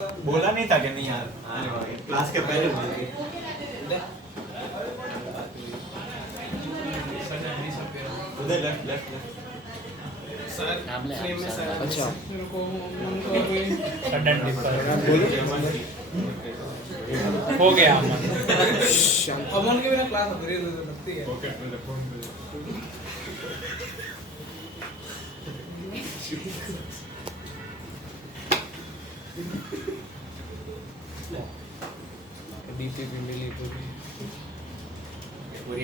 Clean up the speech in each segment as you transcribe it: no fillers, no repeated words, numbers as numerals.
बोला नहीं था कि नहीं यार क्लास के पहले उधर लेफ्ट लेफ्ट सर फ्रेम में सर अच्छा मेरे को मन को कोई सडन हो गया अमन के बिना क्लास अधूरी लगती है ओके अपने फोन पे डीपी भी मिली पूरी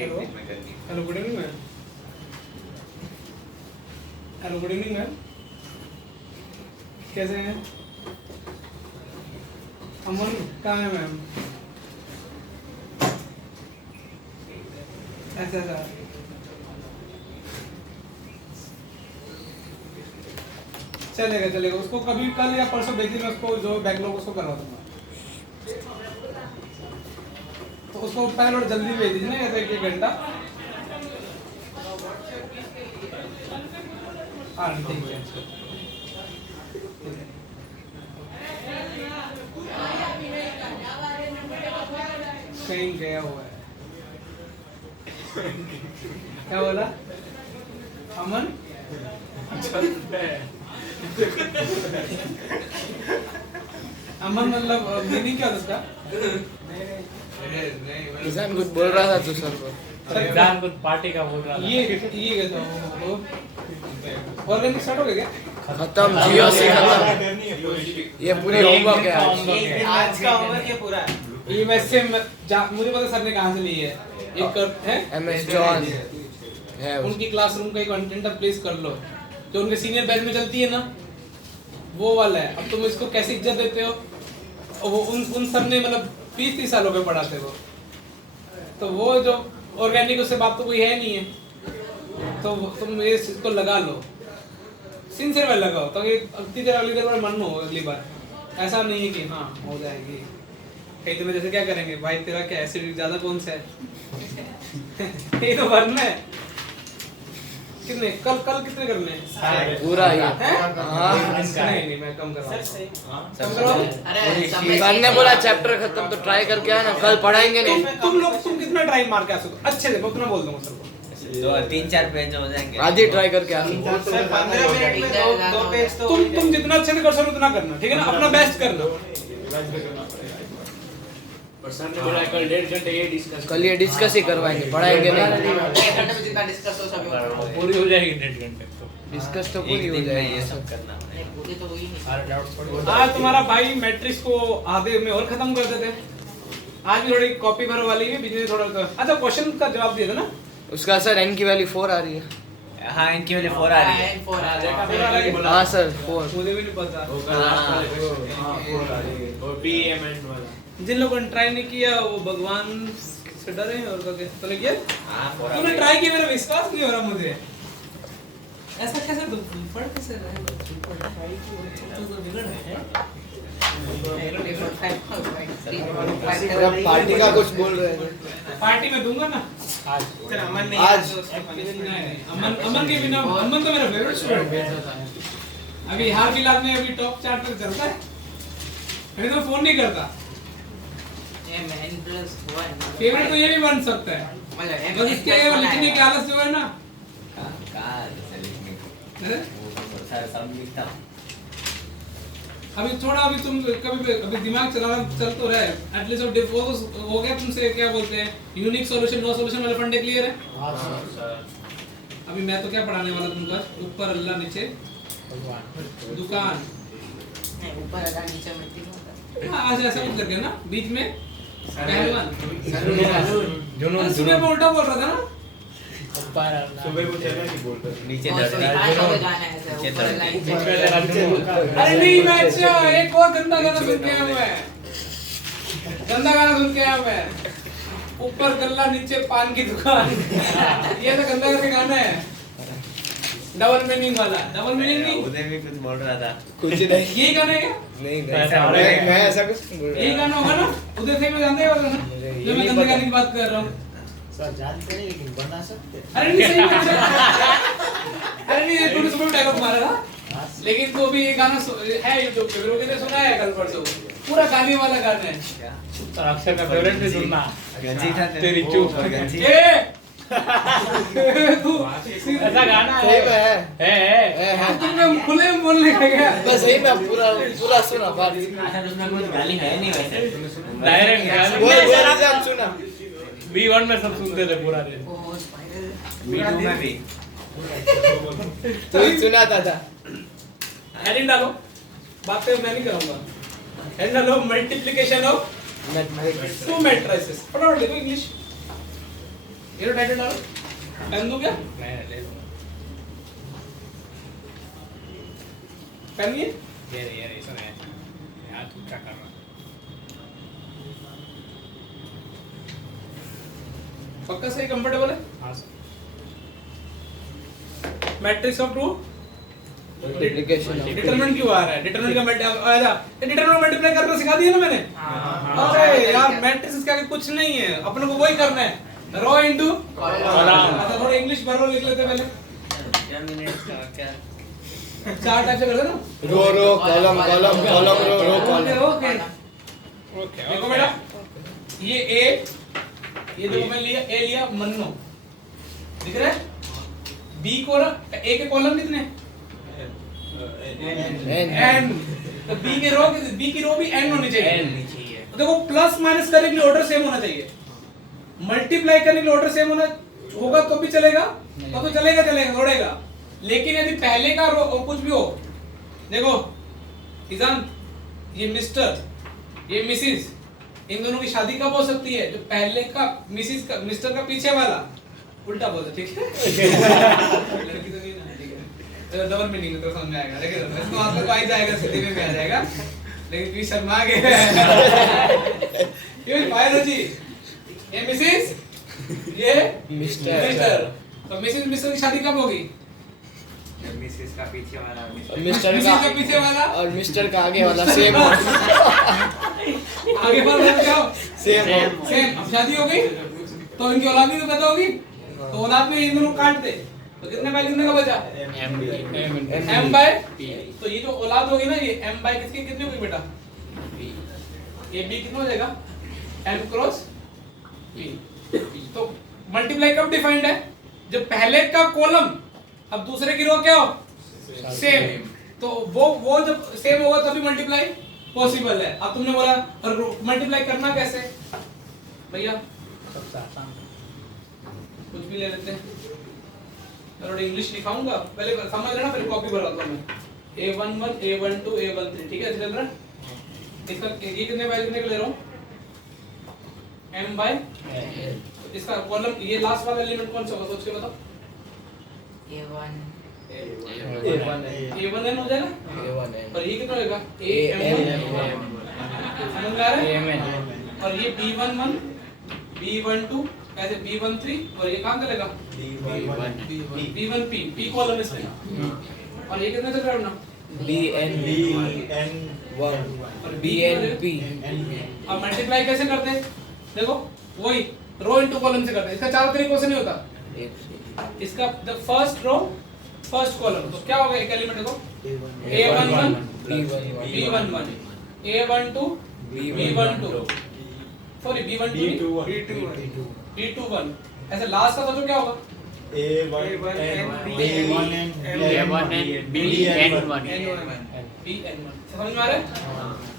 एक दिन में करनी। Hello good evening ma'am. Hello good evening ma'am, कैसे हैं? अमन कहाँ है मैम? अच्छा अच्छा चलेगा चलेगा, उसको कभी कल या परसों भेज देना, उसको जो बैकलॉग उसको करवा दूंगा। तो उसको पहले और जल्दी भेज दीजिए ना, ऐसे एक घंटा। हाँ ठीक है कहीं गया हुआ है। क्या बोला अमन? अमन मतलब मीनिंग क्या उसका? निशान कुछ बोल रहा था तो सर को निशान कुछ पार्टी का बोल रहा था। ये क्या था ऑर्गेनिक स्टार्ट हो गया क्या? खत्म जीओसी खत्म। ये पूरी होमवर्क है आज का होमवर्क ये पूरा है। ये वैसे मुझे पता सर ने कहाँ से ली है। एक है एमएस जॉन है उनकी क्लासरूम का एक कंटेंट आप प्लेस कर लो, जो उनके सीनियर बैच में चलती है ना, वो वाला है। अब तुम इसको कैसे इज्जत देते हो? वो उन सब ने मतलब 30 सालों पे पढ़ाते वो, तो वो जो ऑर्गेनिक उससे बाप तो कोई है नहीं है, तो तुम इसको लगा लो, सिंसियर में लगाओ, तो अगली देर मन हो अगली बार। ऐसा नहीं है कि हाँ हो जाएगी कहीं तुम्हें जैसे क्या करेंगे भाई, तेरा क्या एसिड ज्यादा कौन सा है? ये तो भरना है। कितने कल कितने करने हैं? पूरा ही नहीं मैं कम करवा कम करवाओ। सर ने बोला चैप्टर खत्म तो ट्राई करके आना, कल पढ़ाएंगे नहीं। तुम कितना ट्राई मार के आ सकते हो? अच्छे से मैं उतना बोल दूंगा सर को। 2-3-4 पेज हो जाएंगे। आज ही ट्राई करके आना। सर 15 मिनट में दो पेज तो तुम जितना अच्छे से कर सको उतना करना, ठीक है ना? अपना बेस्ट करना। सर ने बोला कल 1.5 घंटे ये डिस्कस, कल ये डिस्कस ही करवाएंगे, पढ़ाएंगे नहीं। 1 घंटे में जितना डिस्कस हो सके पूरी हो जाएगी 1.5 घंटे तो डिस्कस तो पूरी हो जाएगी। ये सब करना है। पूरी तो हुई नहीं। सारे डाउट्स पढ़ो। आज तुम्हारा भाई मैट्रिक्स को आधे में और खत्म कर देते। आज भी थोड़ी कॉपी भरो वाली है, बीच में थोड़ा अच्छा क्वेश्चन का जवाब दिया था ना उसका सर n की वैल्यू 4 आ रही है। हाँ इनकी वाली 4 आ रही है। 4 आ रही है। हाँ सर 4। मुझे भी नहीं पता। और पीएमएन वाला जिन लोगों ने ट्राई नहीं किया वो भगवान से डरे हैं और क्या तो किया। हां तूने ट्राई किया, मेरा विश्वास नहीं हो रहा मुझे। ऐसा कैसे तुम पढ़ कैसे रहे हो? ट्राई की वो तो बिगड़ है। पार्टी का कुछ बोल रहे थे। पार्टी में दूंगा ना आज। सर अमन नहीं आज अमन के बिना, अमन तो मेरा फेवरेट स्टूडेंट है। अभी हाल फिलहाल में अभी टॉप चार्ट पे चलता है, मैं तो फोन नहीं करता। फेवरेट तो ये भी बन सकता है, बस इसके लिखने की आलस जो है ना। अभी थोड़ा अभी तुम कभी अभी दिमाग चलाना चल तो रहे, एटलीस्ट डिफोकस हो गया तुमसे। क्या बोलते हैं यूनिक सॉल्यूशन नो सॉल्यूशन वाला फंडे क्लियर है? हां सर। अभी मैं तो क्या पढ़ाने वाला तुमका, ऊपर अल्लाह नीचे दुकान। ऊपर अल्लाह नीचे मिट्टी होता। हाँ आज ऐसा कुछ करके ना बीच में पहलवान जुनून सुबह में उल्टा बोल रहा था ना। सुबह को चलना नहीं बोलते नीचे अरे नहीं मैं अच्छा एक और गंदा गाना सुन के आया हूं मैं, गंदा गाना सुन के आया मैं। ऊपर गल्ला नीचे पान की दुकान। ये तो गंदा गाना है, डबल मीनिंग वाला। डबल मीनिंग नहीं, उदय भी कुछ बोल रहा था। कुछ नहीं। यही गाना है क्या? नहीं मैं ऐसा कुछ बोल रहा। यही गाना होगा ना? उदय से मैं जानते हो ना, जो मैं गंदे गाने की बात कर रहा हूँ। सर जानते नहीं लेकिन बना सकते। अरे नहीं सही में अरे नहीं तूने सुबह डायलॉग मारा था, लेकिन तो भी ये गाना है यूट्यूब पे, लोगों ने सुना है कल परसों। पूरा गाली वाला गाना है। क्या सर अक्षर का फेवरेट भी सुनना गंजी था तेरी चूप। और गंजी तू ऐसा गाना सही में है तुमने खुले में बोलने का क्या? बस सही में पूरा सुना बात। उसमें कुछ गाली है नहीं वैसे डायरेक्ट गाना वो हम सुना। B1 में सब सुनते थे पूरा दिन। B2 में भी तो सुनाता था। हेडिंग डालो, बात पे मैं नहीं करूंगा। हेडिंग डालो मल्टीप्लिकेशन ऑफ टू मैट्रिसेस। फटाफट लिखो इंग्लिश। ये टाइटल डालो। पेन दो क्या? मैं ले लूंगा। पेन नहीं है? ये रे सुन यार तू क्या कर रहा है? पक्का सही कंफर्टेबल है? हाँ sir. Matrix of two multiplication determinant क्यों आ रहा है? डिटरमिनेंट का डिटरमिनेंट मल्टीप्लाई करना सिखा दिया ना मैंने। अरे यार मैट्रिक्स क्या कुछ नहीं है, अपने को वही करना है। रो इनटू कॉलम। अच्छा थोड़ा इंग्लिश भरो लिख लेते पहले। डिटरमिनेंट का क्या चार टाइप से कर दे ना। Row column row column. Okay देखो बेटा, ये ए, ये देखो मैंने लिया ए लिया मन्नो, दिख रहा है? बी कॉलम, ए के कॉलम कितने? एन। तो बी की रो भी एन होनी चाहिए। देखो प्लस माइनस करने के लिए ऑर्डर सेम होना चाहिए, मल्टीप्लाई करने के लिए ऑर्डर सेम होना होगा तो भी चलेगा, तो चलेगा दौड़ेगा। लेकिन यदि पहले का रो कुछ भी हो, देखो इजान, ये मिस्टर, ये मिसिस, इन दोनों की शादी कब हो सकती है? जो पहले का मिसिस का मिस्टर का पीछे वाला उल्टा बोल, ठीक है? लड़की तो नहीं ना, ठीक है, डबल मीनिंग तो समझ में आएगा, लेकिन इसको आपको पाई जाएगा, सीधे में आ जाएगा। लेकिन प्लीज शर्मा गए क्यों बायोलॉजी? ये मिसिस, ये मिस्टर। तो मिसिस मिस्टर की शादी कब होगी? मिसेस का पीछे वाला मिस्टर मिसिस का पीछे वाला और मिस्टर का आगे वाला सेम आगे वाला क्या हो? Same same. अब शादी हो गई तो इनकी औलाद भी तो पैदा होगी, तो औलाद में इन दोनों काट दे तो कितने बाय कितने का बचा? m by p। तो ये जो औलाद होगी ना, ये m बाय किसकी कितनी होगी बेटा? ये b कितना हो जाएगा? m cross p। तो मल्टीप्लाई कब डिफाइंड है? जब पहले का कॉलम अब दूसरे की रो क्या हो? सेम। तो वो जब सेम होगा तभी मल्टीप्लाई पॉसिबल है। अब तुमने बोला और मल्टीप्लाई करना कैसे भैया? सबसे आसान कुछ भी ले लेते हैं। मैं इंग्लिश लिखाऊंगा, पहले समझ लेना, फिर कॉपी बनाता हूं मैं। A11 A12 A13, ठीक है? चल रहा है। इसका ये कितने बाय कितने का ले रहा हूं? m बाय इसका कॉलम, ये लास्ट वाला एलिमेंट कौन सा होगा सोच के बताओ? A1 A1n हो जाएगा। और ये कितना होगा? AM समझ में आ रहा है? और ये B11 B12 ऐसे B13 और ये कहां चलेगा? B1p, p कॉलम इसमें। और ये कितना चल रहा है अपना? BN1 और BNP। अब मल्टीप्लाई कैसे करते हैं? देखो वही रो इनटू कॉलम से करते हैं। इसका चारों तरीकों से नहीं होता। इसका the first row first column, तो क्या होगा? एक एलिमेंट देखो A11 B11 A12 B12 sorry B12 B21 ऐसे लास्ट का सोचो क्या होगा? BN1 समझ में आ रहा है?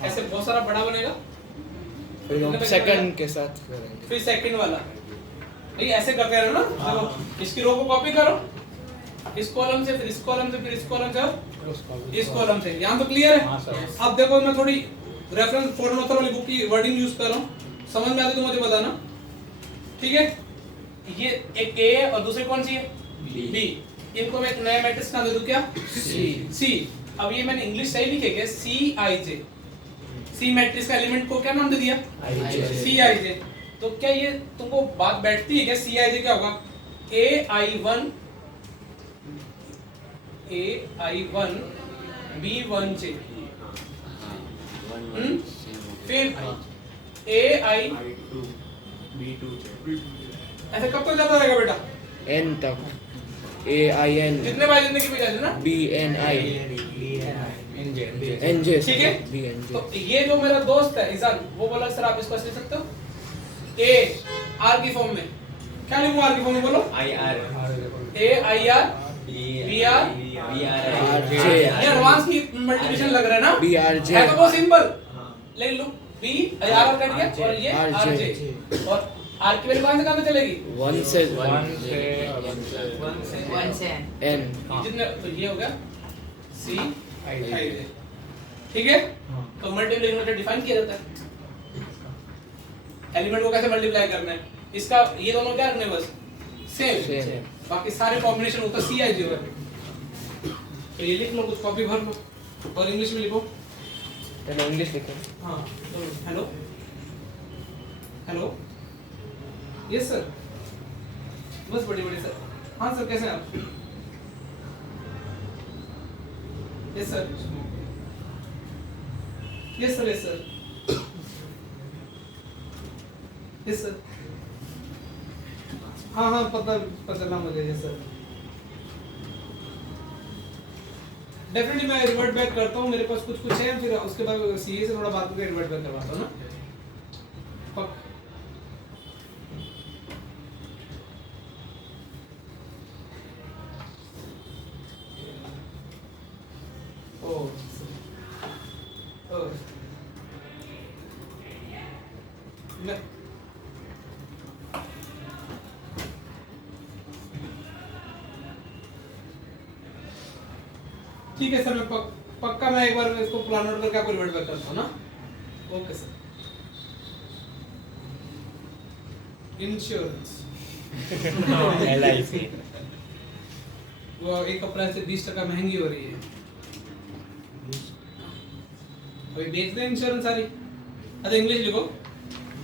ऐसे बहुत सारा बड़ा बनेगा, फिर हम सेकंड के साथ करेंगे। फिर सेकंड वाला नहीं ऐसे करते रहो ना। देखो इसकी रो को कॉपी करो, इस कॉलम से फिर इस कॉलम से फिर इस कॉलम से इस कॉलम से। यहाँ तो क्लियर है? अब देखो मैं थोड़ी रेफरेंस फॉर्म ऑथर वाली बुक की वर्डिंग यूज कर रहा हूँ, समझ में आती तो मुझे बताना, ठीक है? ये एक ए है और दूसरी कौन सी है? बी। इनको मैं एक नया मैट्रिक्स नाम दे दूं क्या? सी। अब ये मैंने इंग्लिश सही लिखे क्या? CIJ। सी मैट्रिक्स का एलिमेंट को क्या नाम दे दिया? CIJ। तो क्या ये तुमको बात बैठती है क्या? CIJ क्या होगा? AI1 B1J फिर AI2 B2J। ऐसे कब तक जाता रहेगा बेटा? N तक। AIN जितने बाय जितने की भी जाते ना BNI NJ NJ ठीक है BNJ तो ये जो मेरा दोस्त है ईशान वो बोला सर आप इसको ऐसे लिख सकते हो A R की फॉर्म में क्या लिखूं R की फॉर्म में बोलो IR A I R BR RJ ये एडवांस की मल्टीप्लिकेशन लग रहा है ना BRJ है तो बहुत सिंपल लेकिन लो B R कट गया और ये RJ RJ और R की वैल्यू कहां से चलेगी 1 से वन से N जितने तो ये हो गया C I J ठीक है तो मल्टीप्लिकेशन मेथड डिफाइन किया जाता है एलिमेंट को कैसे मल्टीप्लाई करना है इसका ये दोनों क्या रखने बस सेम बाकी सारे कॉम्बिनेशन होता सी आई जी तो ये लिख लो कुछ कॉपी भर लो और इंग्लिश में लिखो चलो इंग्लिश लिखें हाँ तो हेलो हेलो यस सर बस बड़ी बड़ी सर हाँ सर कैसे हैं आप yes sir yes sir yes sir yes sir हाँ हाँ पता ना मुझे यस सर डेफिनेटली मैं रिवर्ट बैक करता हूँ मेरे पास कुछ है फिर उसके बाद सीए से थोड़ा बात करके रिवर्ट बैक करवाता हूँ ना पक ओ ओ मैं ठीक है सर मैं पक्का मैं एक बार इसको प्लान आउट करके आपको रिवर्ट बैक करता हूँ ना ओके सर इंश्योरेंस LIC वो 1 अप्रैल से 20% महंगी हो रही है अभी बेच दें इंश्योरेंस सारी अच्छा इंग्लिश लिखो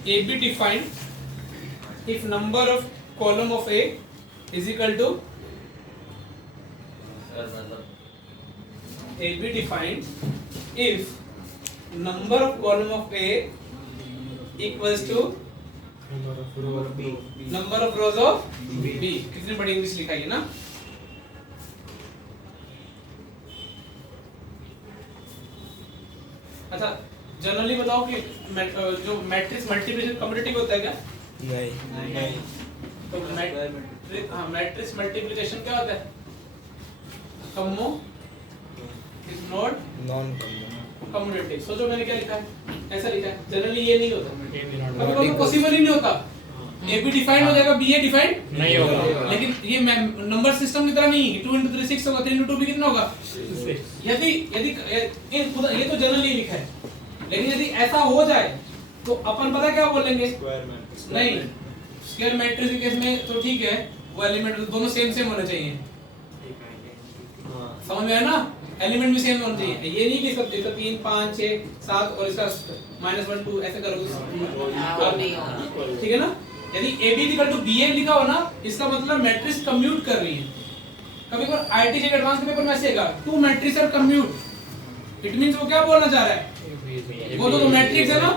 A B defined if number of column of A is equal to A be defined if number of column of A equals to number of rows of B कितनी बड़ी इंग्लिश लिखा है ना अच्छा generally बताओ कि जो मैट्रिक्स मल्टीप्लिकेशन कम्यूटेटिव होता है क्या नहीं तो मैट्रिक्स मल्टीप्लिकेशन क्या होता है कम्मो इज नॉट नॉन कम्यूटेटिव सोचो मैंने क्या लिखा है ऐसा लिखा है जनरली ये नहीं होता कभी कभी पॉसिबल ही नहीं होता ए बी डिफाइंड हो जाएगा बी ए डिफाइंड नहीं होगा लेकिन ये नंबर सिस्टम की तरह नहीं 2 into 3 6 होगा 3 into 2 भी कितना होगा यदि यदि ये तो जनरली लिखा है लेकिन यदि ऐसा हो जाए तो अपन पता क्या बोलेंगे नहीं स्क्वायर मैट्रिक्स के केस में तो ठीक है वो एलिमेंट दोनों सेम होने चाहिए समझ में आया ना एलिमेंट भी सेम होना चाहिए ये नहीं कि इसका 3 5 6 7 और इसका -1 2 ऐसे करोगे ठीक है ना यदि a b equal to ba लिखा हो ना इसका मतलब मैट्रिक्स कम्यूट कर रही है कभी कभी आईटी जेक एडवांस के पेपर में ऐसे आएगा two matrix are commute it means वो क्या बोलना चाह रहा है वो तो मैट्रिक्स है ना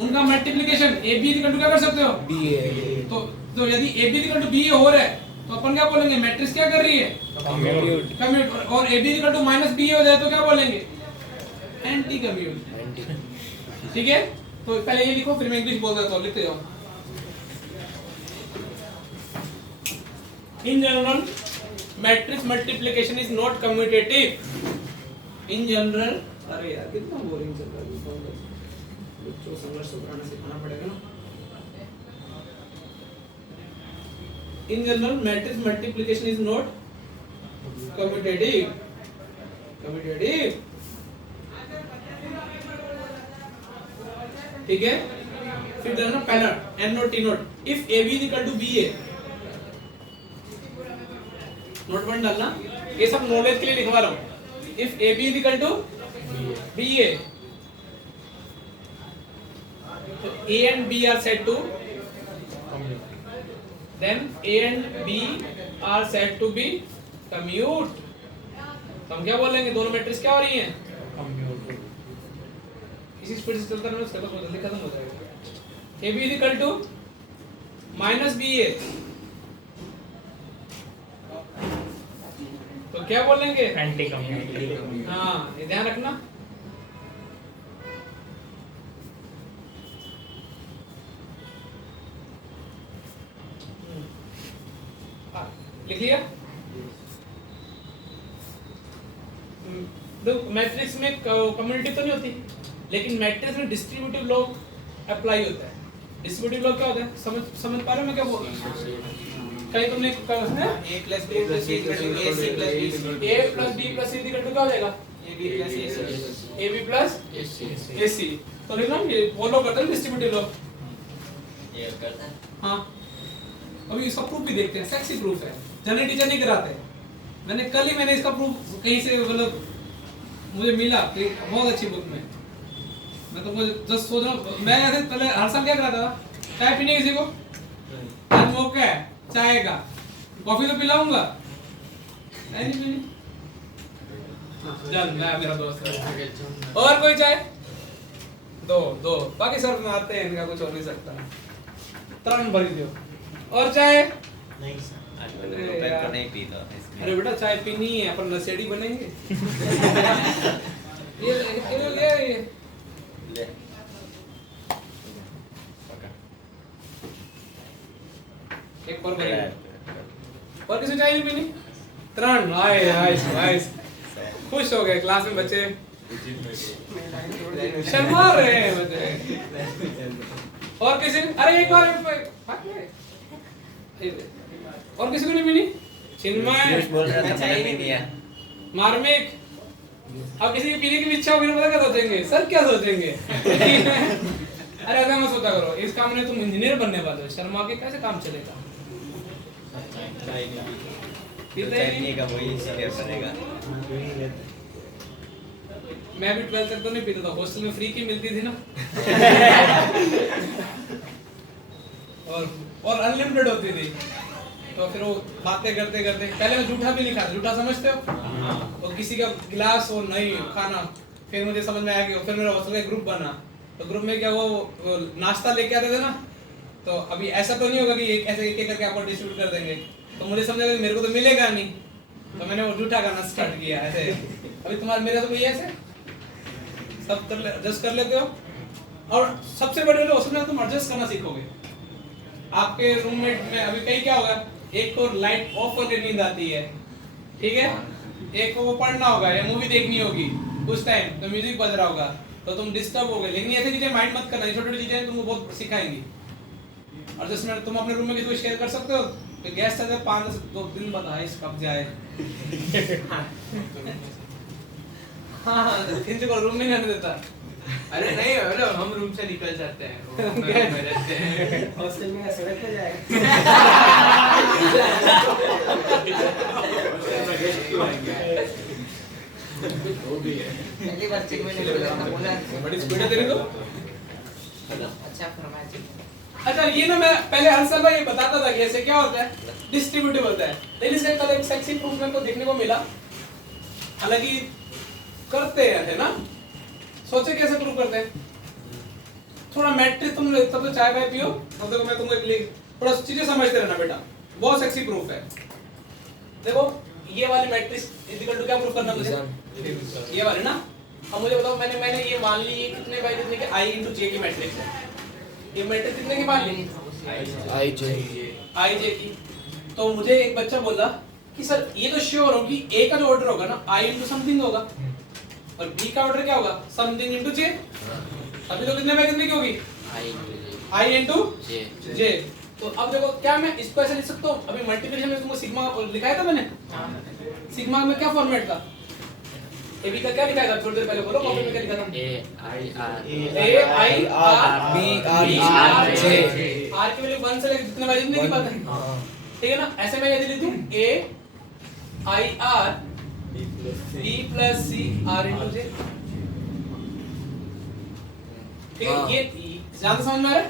उनका multiplication a b equal to क्या कर सकते हो BA तो यदि a b equal to ba हो रहा है तो अपन क्या बोलेंगे मैट्रिक्स क्या कर रही है कम्यूट और a b equal to -ba हो जाए तो क्या बोलेंगे एंटी कम्यूट ठीक है तो पहले ये लिखो फिर मैं इंग्लिश बोल देता हूं लिखते जाओ in general matrix multiplication is not commutative in general अरे यार कितना बोरिंग चल रहा है बच्चों संघर्ष कराना सिखाना पड़ेगा ना in general matrix multiplication is not commutative ठीक है फिर देखना पहला n note t note if ab is equal to ba note one डालना ये सब नॉलेज के लिए लिखवा रहा हूं if ab is equal to ba तो a and b are said to then a and b are said to be commute तो हम क्या बोलेंगे दोनों मैट्रिक्स क्या हो रही हैं इसी स्पीड से चलता रहना उसका तो जल्दी खत्म हो जाएगा ab is equal to -ba तो क्या बोलेंगे? Anti community. हाँ, ये ध्यान रखना। लिख लिया? देखो मैट्रिक्स में कम्युनिटी तो नहीं होती, लेकिन मैट्रिक्स में डिस्ट्रीब्यूटिव लॉ अप्लाई होता है। डिस्ट्रीब्यूटिव लॉ क्या होता है? समझ पा रहे हो मैं क्या बोल रहा हूँ? कहीं तुमने a plus b plus c equal to ac plus b a plus b plus c equal to क्या हो जाएगा? ab plus ac ab plus ac। तो लिखना ये फॉलो करते हैं डिस्ट्रीब्यूटिव लॉ। ये करता है। हाँ, अभी इसका प्रूफ भी देखते हैं। सेक्सी प्रूफ है, जनरल टीचर नहीं कराते। मैंने इसका प्रूफ कहीं से मतलब मुझे मिला कि बहुत अच्छी बुक में। मैं तो मुझे जस्ट सोच रहा हूँ, मैं ऐसे पहले हर साल क्या कराता था, चाय पीने किसी को आज मौका है चाय का, कॉफी तो पिलाऊंगा नहीं पीनी। चल मैं मेरा दोस्त है। और कोई चाय दो बाकी सर में आते हैं, इनका कुछ हो नहीं सकता। त्राण भरी दो और चाय। नहीं सर। रुपए को नहीं पीता अरे बेटा चाय पीनी है, अपन नशेड़ी बनेंगे। ये ले एक और भरी और किसी चाय नहीं पीनी? त्राण आए आए खुश हो गए क्लास में बच्चे, शर्मा रहे हैं बच्चे। और किसी अरे एक बार और किसी को नहीं मिली? चिन्मय बोल रहा था मैंने पी लिया। मार्मिक, अब किसी की पीने की भी इच्छा होगी ना, पता क्या सोचेंगे सर, क्या सोचेंगे? अरे ऐसा मत सोचा करो, इस काम में तुम इंजीनियर बनने वाले हो, शर्मा के कैसे काम चलेगा? पीते ही नहीं। का वही इंजीनियर बनेगा। मैं भी 12th तक तो नहीं पीता था, हॉस्टल में फ्री की मिलती थी ना। और अनलिमिटेड होती थी, तो फिर वो बातें करते करते पहले मैं जूठा भी नहीं खाता। जूठा समझते हो? और किसी का गिलास हो नहीं खाना। फिर मुझे समझ में आया कि फिर मेरा हॉस्टल का ग्रुप बना, तो ग्रुप में क्या वो नाश्ता लेके आते थे ना, तो अभी ऐसा तो नहीं होगा कि एक ऐसे एक करके आपको डिस्ट्रीब्यूट कर देंगे। तो मुझे समझा कि मेरे को तो मिलेगा नहीं, तो मैंने वो जूठा खाना स्टार्ट किया ऐसे। अभी तुम्हारे मेरे तो भैया ऐसे सब कर ले, एडजस्ट कर लेते हो। और सबसे बड़ी बात उसमें तुम एडजस्ट करना सीखोगे। आपके रूममेट में अभी कहीं क्या होगा, एक को लाइट ऑफ करके नींद आती है, ठीक है, एक को वो पढ़ना होगा या मूवी देखनी होगी उस टाइम, तो म्यूजिक बज रहा होगा, तो तुम डिस्टर्ब हो गए। लेकिन ऐसी चीजें माइंड मत करना, छोटी छोटी चीजें तुमको बहुत सिखाएंगी। और जिसमें तुम अपने रूम में किसी को शेयर कर सकते हो, तो गेस्ट आते 5-2 दिन बाद आइस कब जाए। हाँ, किसी को रूम में नहीं रहने देता। अरे नहीं, अरे हम रूम से निकल जाते हैं, रूम में रहते हैं। हॉस्टल में सड़क पे जाएगा। पहली बार चिक मैंने बोला बड़ी स्पीड है तेरी तो। अच्छा फरमाया जी। अच्छा ये ना मैं पहले हर साल ये बताता था कि ऐसे क्या होता है, डिस्ट्रीब्यूटिव होता है। लेकिन इसका कल एक सेक्सी प्रूफ मेरे को देखने को मिला, हालांकि करते हैं है ना, सोचे कैसे प्रूव करते हैं। थोड़ा मैट्रिक्स तुम तब तो चाय वाय पियो, तब तक मैं तुमको एक लिंक थोड़ा चीजें समझते रहना बेटा, बहुत सेक्सी प्रूफ है। देखो ये वाली मैट्रिक्स इक्वल टू क्या प्रूफ करना मुझे, ये वाली ना। अब मुझे बताओ, मैंने ये मान ली ये कितने बाय कितने के i into j की मैट्रिक्स है। ये मैट्रिक्स कितने की मान ली, i j की। तो मुझे एक बच्चा बोला कि सर ये तो श्योर हो कि a का जो ऑर्डर होगा ना i into समथिंग होगा, और b का ऑर्डर क्या होगा, समथिंग into j। अभी तो कितने बाय कितने की होगी, i into j। तो अब देखो क्या मैं इसको ऐसे लिख सकता हूँ, अभी मल्टीप्लिकेशन में तुमको सिग्मा लिखाया था मैंने, सिग्मा में क्या फॉर्मेट था, ए बी का क्या लिखा था, थोड़ी देर पहले बोलो कॉपी में क्या लिखा था, A I R B R J. R की वैल्यू 1 से लेकर जितने बाय जितने की बात है, ठीक है ना। ऐसे मैं यदि लिखूं A I R B plus C R into J, ठीक है। ये ज्यादा समझ में आ रहा है।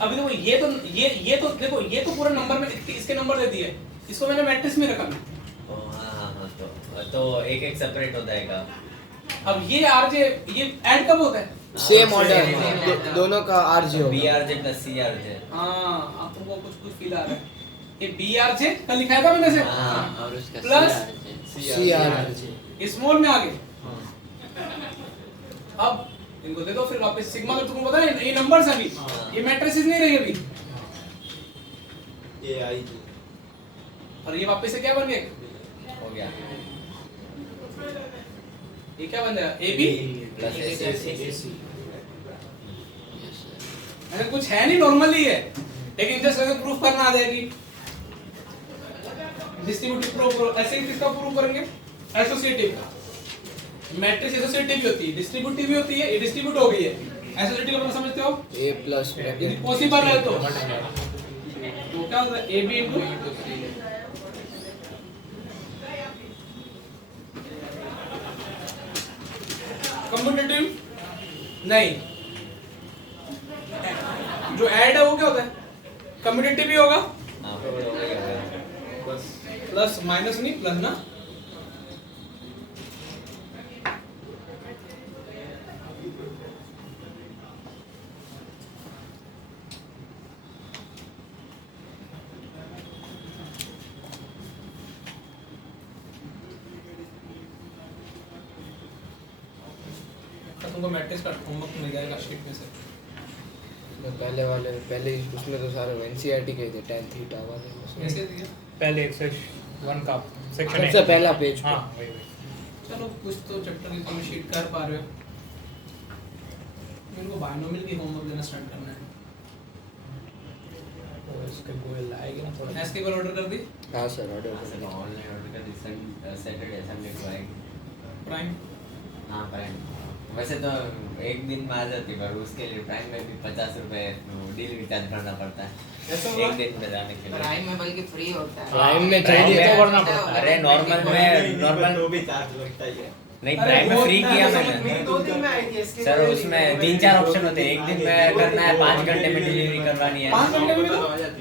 अभी देखो ये तो देखो ये तो पूरा नंबर में इसके नंबर दे दिए, इसको मैंने मैट्रिक्स में रखा। तो एक एक सेपरेट हो जाएगा। अब ये आरजे ये ऐड कब होता है, सेम ऑर्डर दोनों का आरजे हो, बीआरजे प्लस सीआरजे। हां अब तुमको कुछ फील आ रहा है। ये BRJ कल लिखाया था मैंने से हाँ, और उसका प्लस CR स्मॉल में आ गए। अब इनको दे दो फिर वापस सिग्मा का तुमको पता है ये नंबर्स अभी ये मैट्रिसेस नहीं रही अभी ये आई और ये वापस से क्या बन गए हो गया ये क्या बन जाएगा AB प्लस AC ऐसा कुछ है नहीं नॉर्मली है लेकिन जस्ट अगर प्रूफ करना आ जाएगी डिस्ट्रीब्यूटिव प्रूफ ऐसे ही किसका प्रूफ करेंगे एसोसिएटिव का मैट्रिक्स एसोसिएटिव भी होती है डिस्ट्रीब्यूटिव भी होती है ये डिस्ट्रीब्यूट हो गई है एसोसिएटिव अपना समझते हो A प्लस यदि पॉसिबल है तो क्या होता है AB इनटू कम्यूटेटिव नहीं जो ऐड है वो क्या होता है कम्यूटेटिव ही होगा प्लस माइनस नहीं प्लस ना तुमको मैट्रिक्स का होमवर्क मिल जाएगा शीट में से पहले उसमें तो सारे एनसीईआरटी के थे 10 थीटा वाले कैसे दिया पहले एक्सरसाइज 1 का सेक्शन सबसे पहला पेज हाँ पे वही चलो कुछ तो चैप्टर की तुम शीट कर पा रहे हो मेरे को बायनोमियल की होमवर्क देना स्टार्ट करना है तो इसके गोल आएगी ना थोड़ा एसके कॉल ऑर्डर कर दी हाँ सर ऑर्डर ऑनलाइन ऑर्डर कर दी सैटरडे संडे को आएगी प्राइम हाँ प्राइम वैसे तो एक दिन में आ जाती पर उसके लिए प्राइम में भी 50 रुपए डिलीवरी चार्ज भरना पड़ता है ऐसा हुआ एक दिन में जाने के लिए प्राइम में बल्कि फ्री होता है प्राइम में प्राइम चाहिए में- तो भरना पड़ता है अरे नॉर्मल में नॉर्मल तो भी चार्ज लगता ही है नहीं प्राइम में फ्री किया मैंने मेरी 2 दिन में आई थी इसके सर उसमें 3-4 ऑप्शन होते हैं एक दिन में करना है 5 घंटे में डिलीवरी करवानी है 5 घंटे में तो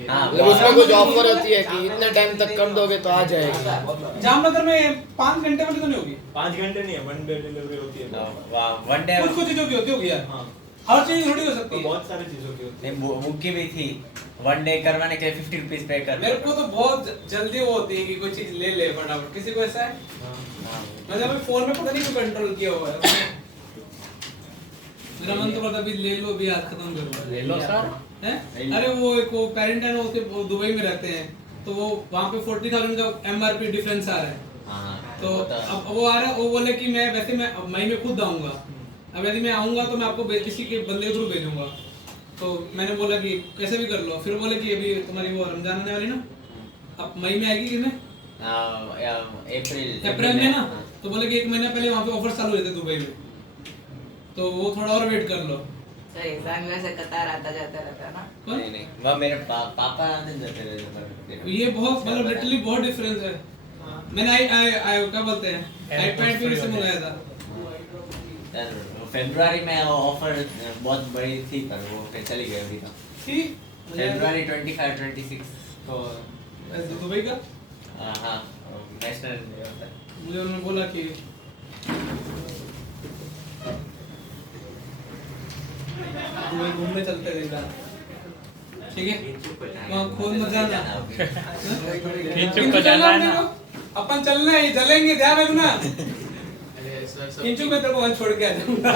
हाँ मतलब उसमें कुछ ऑफर होती है कि इतने टाइम तक कर दोगे तो आ जाएगी जामनगर में 5 घंटे में तो नहीं होगी 5 घंटे नहीं है 1 डे डिलीवरी होती है वन डे कुछ कुछ चीजों की होती होगी यार हाँ हर चीज थोड़ी हो सकती तो है बहुत सारी चीजों की होती है नहीं बुक की भी थी वन डे करवाने के लिए 50 रुपीज पे कर मेरे को तो बहुत जल्दी वो होती है कि कोई चीज ले ले फटाफट किसी को ऐसा है हाँ। मैंने अभी फोन में पता नहीं क्यों कंट्रोल किया हुआ है मेरा मन तो करता अभी ले लो अभी याद खत्म करो ले लो सर हैं अरे वो एक वो पेरेंट है ना वो दुबई में रहते हैं तो वो वहाँ पे 40,000 का MRP डिफरेंस आ रहा है हाँ तो अब वो आ रहा है वो बोले कि मैं वैसे मैं मई में खुद आऊंगा अब यदि मैं आऊंगा तो मैं आपको किसी के बंदे के थ्रू भेजूंगा तो मैंने बोला कि कैसे भी कर लो फिर बोले कि अभी तुम्हारी वो रमजान आने वाली ना अब मई में आएगी कि नहीं अप्रैल में ना तो बोले कि 1 महीना पहले वहाँ पे ऑफर चालू रहते दुबई में तो वो थोड़ा और वेट कर लो सर एग्जाम में से कतार आता जाता रहता है ना कौन? नहीं नहीं वह मेरे पापा आने जाते रहे पर ये बहुत मतलब लिटरली बहुत डिफरेंस है मैंने आई क्या बोलते हैं आईपैड पे से मंगाया था यार फरवरी में ऑफर बहुत बड़ी थी पर वो फिर चली गई अभी तो ठीक फरवरी 25 26 को दुबई का हाँ नेशनल डे होता है मुझे उन्होंने बोला कि दुबई घूमने चलते हैं एक बार ठीक है वहाँ खुद मत जाना किंचुक को जाना है ना अपन चलना है चलेंगे ध्यान रखना किंचुक में तेरे को वहाँ छोड़ के आ जाऊंगा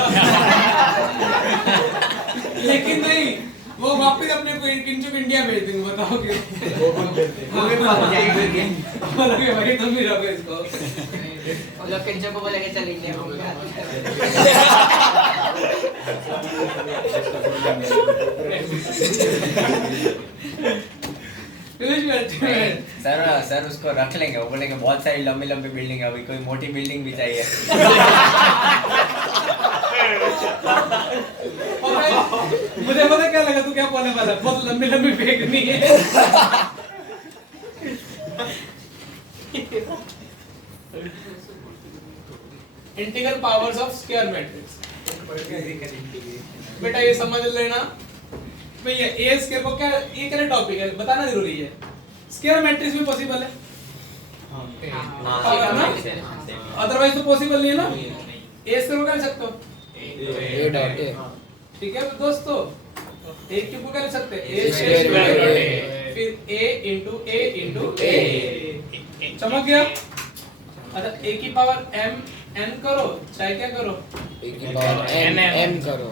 लेकिन नहीं वो वापस अपने को किंचुक इंडिया भेज देंगे बताओ क्यों बोलोगे भाई तुम भी रहोगे इसको वो लोग किंचो को बोलेंगे चल इंडिया घूम के आते हैं। सर उसको रख लेंगे वो बोलेंगे बहुत सारी लंबी लंबी बिल्डिंग है अभी कोई मोटी बिल्डिंग भी चाहिए मुझे पता क्या लगा तू क्या बोलने वाला बहुत लंबी लंबी फेंकनी है integral powers of square matrix बेटा ये समझ लेना भैया ए स्क्वायर को क्या ये क्या टॉपिक है बताना जरूरी है स्क्वायर मैट्रिक्स भी पॉसिबल है अदरवाइज तो पॉसिबल नहीं है ना ए स्क्वायर को क्या लिख सकते हो A डॉट A ठीक है दोस्तों ए क्यूब को क्या लिख सकते हैं A A square square root root A, फिर ए इंटू ए चमक गया। अच्छा ए की पावर m n करो चाहे क्या करो, A की पावर n m करो।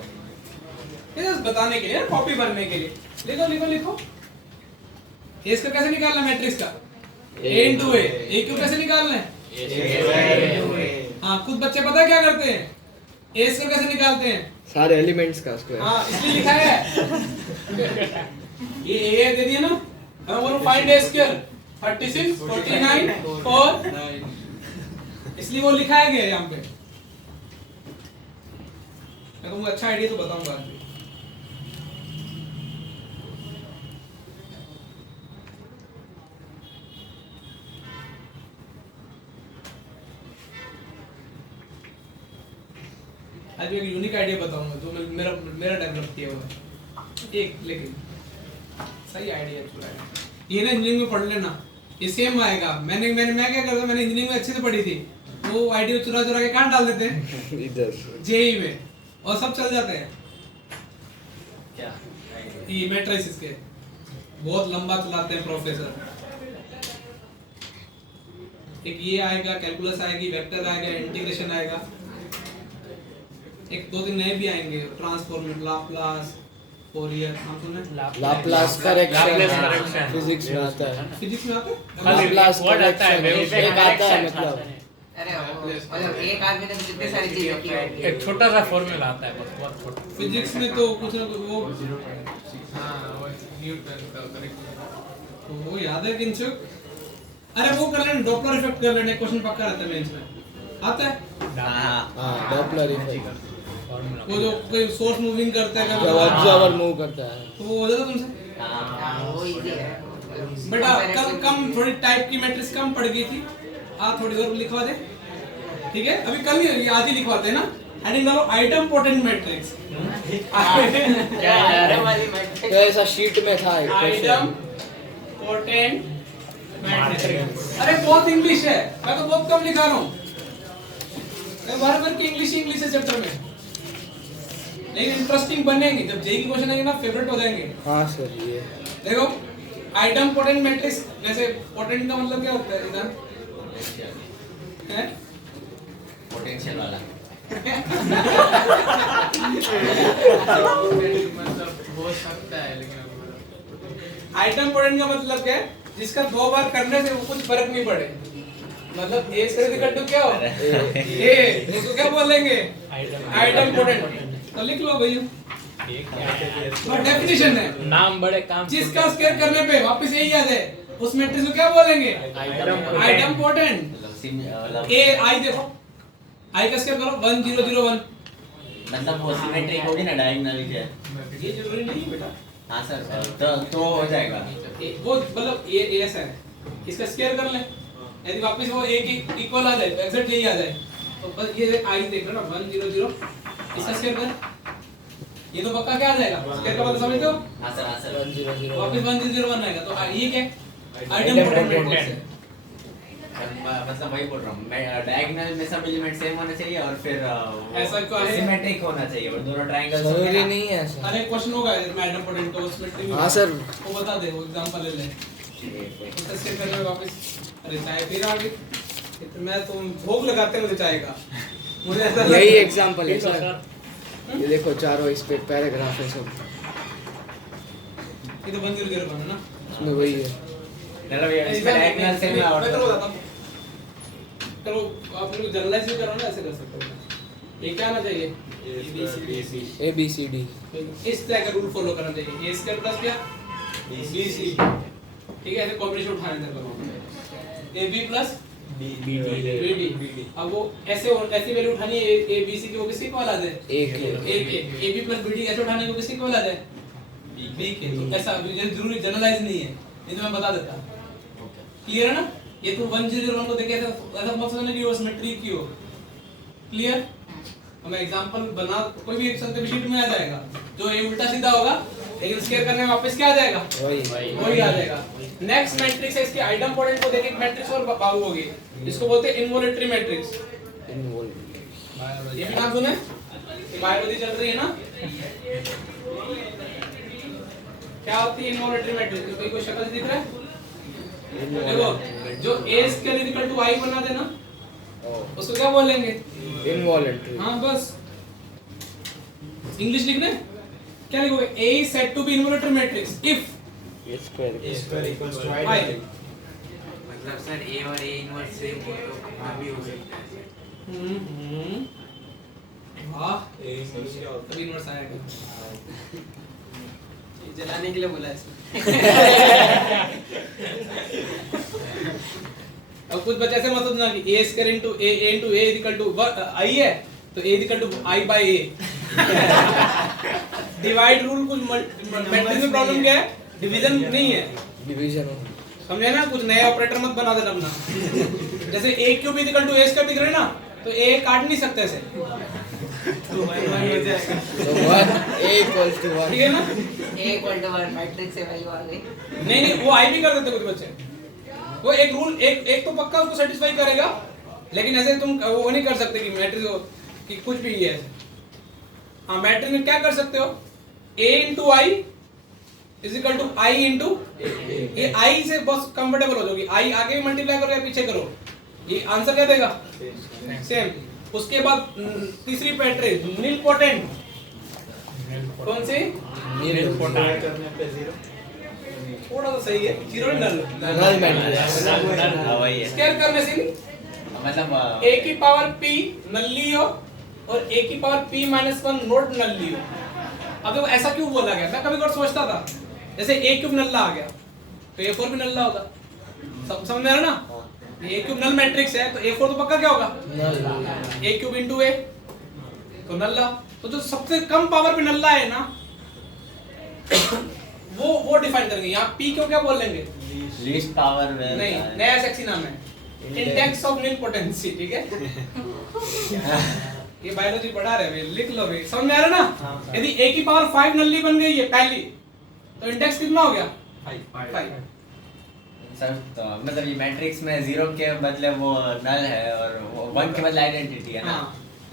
ये बस बताने के लिए, कॉपी भरने के लिए। लिखो लिखो लिखो। ए इसका कैसे निकालना है मैट्रिक्स का, a इंटू ए क्यूब कैसे निकालना है, हाँ खुद बच्चे पता है क्या करते हैं, ए स्क्वायर कैसे निकालते हैं, सारे एलिमेंट्स का स्क्वायर। हाँ इसलिए लिखा है ये ए दे दिया ना, मैं बोलूं फाइंड ए स्क्वायर 36 49 4 इसलिए वो लिखा है गया यहाँ पे। मैं तुमको अच्छा आइडिया तो बताऊंगा आज भी। आज भी एक यूनिक आइडिया बताऊंगा जो मेरा मेरा डेवलप किया हुआ है एक, लेकिन सही आइडिया चुरा है ये ना। इंजीनियरिंग में पढ़ लेना, ये सेम आएगा। मैं क्या करता, मैंने इंजीनियरिंग में अच्छे से पढ़ी थी, वो आइडिया चुरा चुरा के कहाँ डाल देते हैं इधर जेई में, और सब चल जाते हैं। क्या ये मैट्रिसेस के बहुत लंबा चलाते हैं प्रोफेसर। एक ये आएगा, कैलकुलस आएगी, वेक्टर आएगा, इंटीग्रेशन आएगा, एक दो तीन नए भी आएंगे, ट्रांसफॉर्मेट, लाप्लास, फोरियर, नाम सुना है? लाप्लास करेक्शन फिजिक्स में आता है। फिजिक्स में आता है? लाप्लास वर्ड आता है, करेक्शन एक आता है मतलब। अरे मतलब एक आदमी ने कितने सारी चीजें की होती है। एक छोटा सा फॉर्मूला आता है बस, बहुत छोटा। फिजिक्स में तो कुछ ना कुछ वो हाँ वो न्यूटन का करेक्ट। वो याद है किंचक। अरे वो कर लेना, डॉपलर इफेक्ट कर लेना, क्वेश्चन पक्का रहता है मेंस में आता है। हाँ डॉपलर इफेक्ट, वो जो कोई सोर्स मूविंग करता है जब ऑब्जर्वर मूव करता है तो वो हो जाता तुमसे। हाँ, वो इजी है। बेटा कम थोड़ी टाइप की मैट्रिक्स कम पड़ गई थी, थोड़ी और लिखवा दे, ठीक है? अभी कल नहीं होगी, आज ही लिखवाते हैं ना। हेडिंग डालो आइटम पोटेंट मैट्रिक्स। तो ऐसा शीट में था एक आइटम क्वेश्चन। Potent matrix. अरे बहुत इंग्लिश है, मैं तो बहुत कम लिखा रहा हूँ, मैं बार बार की इंग्लिश है चैप्टर में, लेकिन इंटरेस्टिंग बनेंगे जब जेई की क्वेश्चन आएंगे ना, फेवरेट हो जाएंगे। हाँ सर ये देखो आइटम पोटेंट मैट्रिक्स, जैसे पोटेंट का मतलब क्या होता है इधर है, पोटेंशियल वाला मतलब हो सकता है लेकिन आइटम पोटेंट का मतलब क्या है, जिसका दो बार करने से वो कुछ फर्क नहीं पड़े। मतलब ए से कट्टू क्या हो, ए उसको क्या बोलेंगे, आइटम पोटेंट। तो लिख लो भैया, और डेफिनेशन है, नाम बड़े काम जिसका स्क्वायर करने पे वापस यही याद है, उस मैट्रिक्स को क्या बोलेंगे, आइटम पोटेंट। ए आई देखो, आई का स्क्वायर करो 1 0 0 1, मतलब वो सिमेट्रिक होगी ना, डायगोनल के। ये जरूरी नहीं है बेटा। हाँ सर, तो हो जाएगा। वो मतलब ये ऐसा है, इसका स्क्वायर कर ले, यदि वापस वो ए की इक्वल आ जाए तो एग्जैक्ट यही आ जाए, तो बस ये आई देख लो ना 1 0 0, इसका स्क्वायर कर, ये तो पक्का क्या आ जाएगा, स्क्वायर का मतलब समझते हो, हाँ सर 1 0 0 वापस 1 0 0 1 आएगा। तो ये क्या आइटम पोटेंट मैट्रिक्स है। मतलब वही बोल रहा हूँ मैं, डायगोनल में सब एलिमेंट सेम होने चाहिए और फिर ऐसा क्यों है? सिमेट्रिक होना चाहिए और दोनों ट्रायंगल्स जरूरी नहीं है ऐसा। अरे क्वेश्चन होगा इसमें आइटम पोटेंट का, उसमें ट्रिक हाँ सर। वो बता दे, वो एग्जांपल ले ले, इसका स्क्वायर करने में वापस। अरे चाय पी रहा है, मैं तो भोग लगाते मुझे चाय का, मुझे ऐसा यही एग्जांपल है सर, ये देखो चारों इस पे पैराग्राफ है सब, ये तो 1 0 0 1 है ना, इसमें वही है। मतलब ये इसमें डायगोनल सेम है मैं तो और बताता हूँ, चलो आप लोग जनरलाइज भी करो ना, ऐसे कर सकते हो। ये क्या आना चाहिए, ए बी सी डी, इस तरह का रूल फॉलो करना चाहिए, ए स्क्वायर प्लस क्या बी सी, ठीक है? ऐसे कॉम्बिनेशन उठाने तक करो, A B plus B D. अब वो ऐसे ऐसी वैल्यू उठानी है ए बी सी की, वो किसके इक्वल आ जाए, A B plus B D ऐसे उठाने को किसके इक्वल आ जाए, बी के। तो ऐसा जरूरी जनरलाइज नहीं है, ये तो मैं बता देता। क्लियर है ना? ये तो 1 0 0 1 को देखे ऐसा मत समझना कि वो सिमेट्रिक की हो। क्लियर? मैं एग्जांपल बना, कोई भी एक संख्या शीट में आ जाएगा, जो ये उल्टा सीधा होगा लेकिन स्क्वायर करने में वापस क्या आ जाएगा, वही आ जाएगा। नेक्स्ट मैट्रिक्स है, इसके आइटम पोटेंट को देखे, एक मैट्रिक्स और बाबू होगी, इसको बोलते हैं इनवॉल्यूटरी मैट्रिक्स। ये भी नाम सुने, बायोलॉजी चल रही है ना, क्या होती है इनवॉल्यूटरी मैट्रिक्स? कोई शक्ल दिख रहा है? देखो जो a square equal to i बना देना उसको क्या बोलेंगे? इनवॉलंटरी। हाँ बस इंग्लिश लिखना है क्या लिखोगे? a is said to be involuntary matrix if ये square A square equals to I मतलब सर ए और ए इनवर्स सेम हो तो कितना भी हो सकता है। वाह A inverse क्या होता तभी इनवर्स आएगा। जलाने के लिए बोला इसमें। अब कुछ बच्चे ऐसे मत सोचना कि a square into a equal to i है तो a equal to i by a। Divide rule कुछ मैट्रिक्स में प्रॉब्लम क्या है? डिवीजन नहीं है, डिवीजन। समझे ना? कुछ नया ऑपरेटर मत बना देना अपना। जैसे a cube equal to a square दिख रहा है ना, तो a काट नहीं सकते ऐसे, तो 1 a equals to 1। ठीक है ना? A equal to 1 मैट्रिक्स से वैल्यू आ गई। नहीं वो आई भी कर देते कुछ बच्चे। वो एक रूल एक तो पक्का उसको सेटिस्फाई करेगा, लेकिन ऐसे तुम वो नहीं कर सकते कि मैट्रिक्स हो कि कुछ भी है ऐसे। हाँ मैट्रिक्स में क्या कर सकते हो? a into I is equal to I into ये आई से बस कंफर्टेबल हो जाओगी। आई आगे मल्टीप्लाई करो या पीछे करो, ये आंसर क्या देगा? सेम। उसके बाद तीसरी मैट्रिक्स नीलपोटेंट। कौन सी? है? करने पे 0 थोड़ा सा सही है, जीरो नल नल मैट्रिक्स। हाँ वही है। स्क्वायर करने से नहीं, मतलब a की पावर p नल्ली हो और a की पावर p माइनस 1 नॉट नल्ली हो। अब देखो ऐसा क्यों बोला गया? मैं कभी सोचता था जैसे a क्यूब नल्ला आ गया तो a4 भी नल्ला होगा। सब समझ में आ रहा ना? ये a क्यूब नल मैट्रिक्स है तो a4 तो पक्का क्या होगा? नल। a क्यूब इनटू a तो नल्ला। तो जो सबसे कम पावर पे नल्ला है ना वो डिफाइन करेंगे। यहाँ p क्यों क्या बोल लेंगे? लीस्ट पावर में नहीं, नया सेक्सी नाम है इंडेक्स ऑफ नीलपोटेंसी। ठीक है? ये बायोलॉजी पढ़ा रहे हैं, लिख लो भाई। समझ में आ रहा है ना? यदि a की पावर 5 नल्ली बन गई है पहली तो इंडेक्स कितना हो गया? 5। सर तो मतलब ये मैट्रिक्स में 0 के बदले वो नल है और वो 1 के बदले आइडेंटिटी है ना।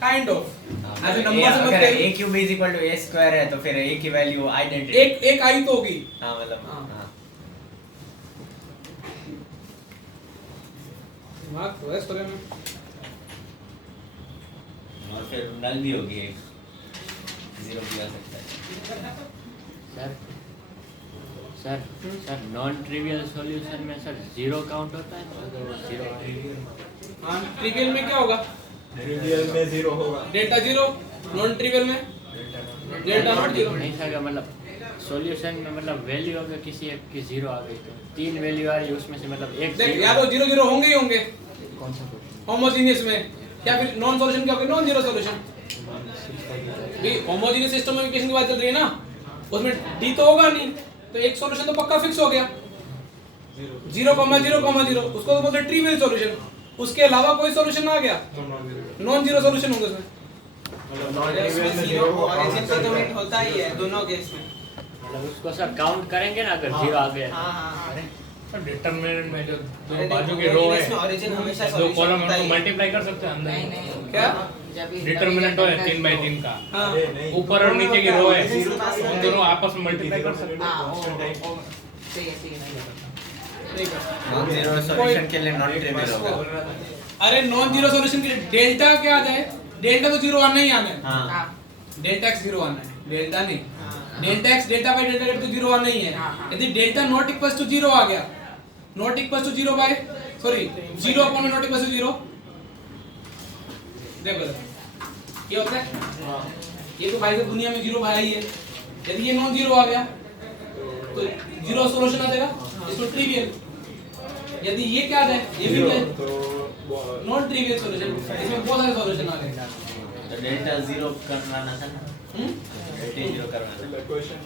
काइंड ऑफ ऐसे मतलब नंबर से मत अगर कहिए। a cube is equal to a square है तो फिर a की वैल्यू आइडेंटिटी एक आई तो होगी। हाँ मतलब हाँ। हाँ। दिमाग तो है इस बारे में। और फिर नल भी होगी एक 0 भी आ सकता है। Sir sir sir non trivial solution में सर जीरो काउंट होता है तो अगर जीरो हाँ ट्रिवियल में क्या होगा? ट्रिवियल में 0 होगा। डेल्टा 0, नॉन ट्रिवियल में डेल्टा नॉट 0। नहीं सर मतलब सॉल्यूशन में मतलब वैल्यू अगर किसी एक की जीरो आ गई तो 3 वैल्यू आ रही है उसमें से मतलब एक देख या तो 0 0 होंगे ही होंगे कौन सा क्वेश्चन? होमोजेनियस में, या फिर नॉन सॉल्यूशन क्या होगा? Non zero solution. भाई होमोजेनियस सिस्टम में इक्वेशन की बात चल रही है ना, उसमें डी तो होगा नहीं तो एक सॉल्यूशन तो पक्का फिक्स हो गया 0,0,0,0 उसको तो बोलते हैं ट्रिवियल सॉल्यूशन। उसके अलावा कोई सॉल्यूशन आ गया नॉन जीरो सॉल्यूशन होगा उसमें। ट्रिवियल में 0 ऑरिजिन पे तो हिट होता ही है दोनों केस में। मतलब उसको सर काउंट करेंगे ना अगर जीरो आ गया हाँ हाँ। डिटरमिनेंट में जो अरे दो बाजू देखो, के रो इसमें है origin हमेशा दो solution कॉलम होता ही हम है। मल्टीप्लाई कर सकते हैं नहीं अंदर नहीं क्या? जब भी डिटरमिनेंट है 3/3 का हाँ अरे नहीं। ऊपर और नीचे की रो है Zero पास उन है। दोनों आपस में मल्टीप्लाई कर सकते हैं। हाँ सही है सही है। ठीक है। नॉन जीरो सॉल्यूशन के लिए नॉन ट्रिवियल होगा। अरे नॉन जीरो सॉल्यूशन के लिए डेल्टा क्या आ जाए? डेल्टा तो जीरो आना ही आना है। हाँ हाँ डेल्टा एक्स जीरो आना है, डेल्टा नहीं। Delta X delta by delta तो जीरो आना ही है। यदि delta not equals to zero आ गया, not equals to zero by sorry zero upon में नॉट इक्वल्स टू जीरो, देखो ये होता है। ये तो भाई दुनिया में जीरो भाई है। यदि ये नॉन जीरो आ गया तो जीरो सॉल्यूशन आ जाएगा, इसको ट्रिवियल। यदि ये क्या आ जाए, ये भी जाए तो नॉन ट्रिवियल सॉल्यूशन। इसमें बहुत सारे सॉल्यूशन आ गए। तो डेल्टा 0 करवाना था ना। डेल्टा 0 करवाना था। क्वेश्चन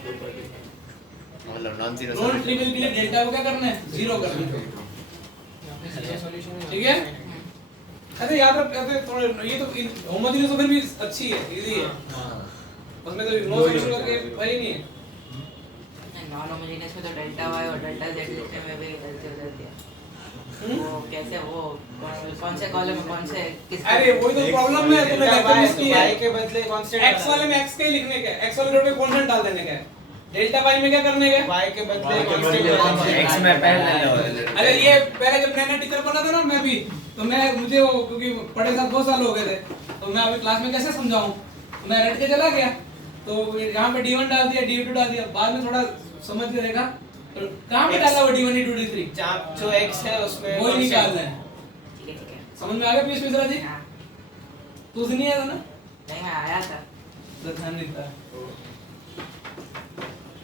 मतलब नॉन जीरो नॉन ट्रिवियल के लिए डेल्टा को क्या करना है? जीरो करना है। ठीक है? अरे याद रख, अरे थोड़े ये तो होमोजेनियस तो फिर भी अच्छी है, इजी है। उसमें तो नो सॉल्यूशन का वही नहीं है। नॉन होमोजेनियस में तो डेल्टा वाई और डेल्टा जेड लिखने में भी गलती हो जाती है। वो कैसे वो कौन से कॉलम में कौन से किस अरे वही तो प्रॉब्लम है, तूने डेल्टा वेक्टर y मिस किया y है। के बदले कांस्टेंट x वाले में x का ही लिखने का है, x वाले रो पे कांस्टेंट डाल देने का है। डेल्टा वाई में क्या करने गए? y के बदले X में पहले लो। अरे ये पहले जब नया टीचर बना था ना मैं भी, तो मैं मुझे वो क्योंकि पढ़े साथ 2 साल हो गए थे, तो मैं अभी क्लास में कैसे समझाऊं, मैं रट के चला गया, तो यहाँ पे D1 डाल दिया, D2 डाल दिया, बाद में थोड़ा समझ के देखा तो कहाँ पे डाला वो D1 D2 D3 जो x है उसमें वो ही निकालना है। ठीक है समझ में आ गया पीयूष मिश्रा जी? हाँ। तू नहीं आया था ना? नहीं हाँ आया था। तो ध्यान नहीं था।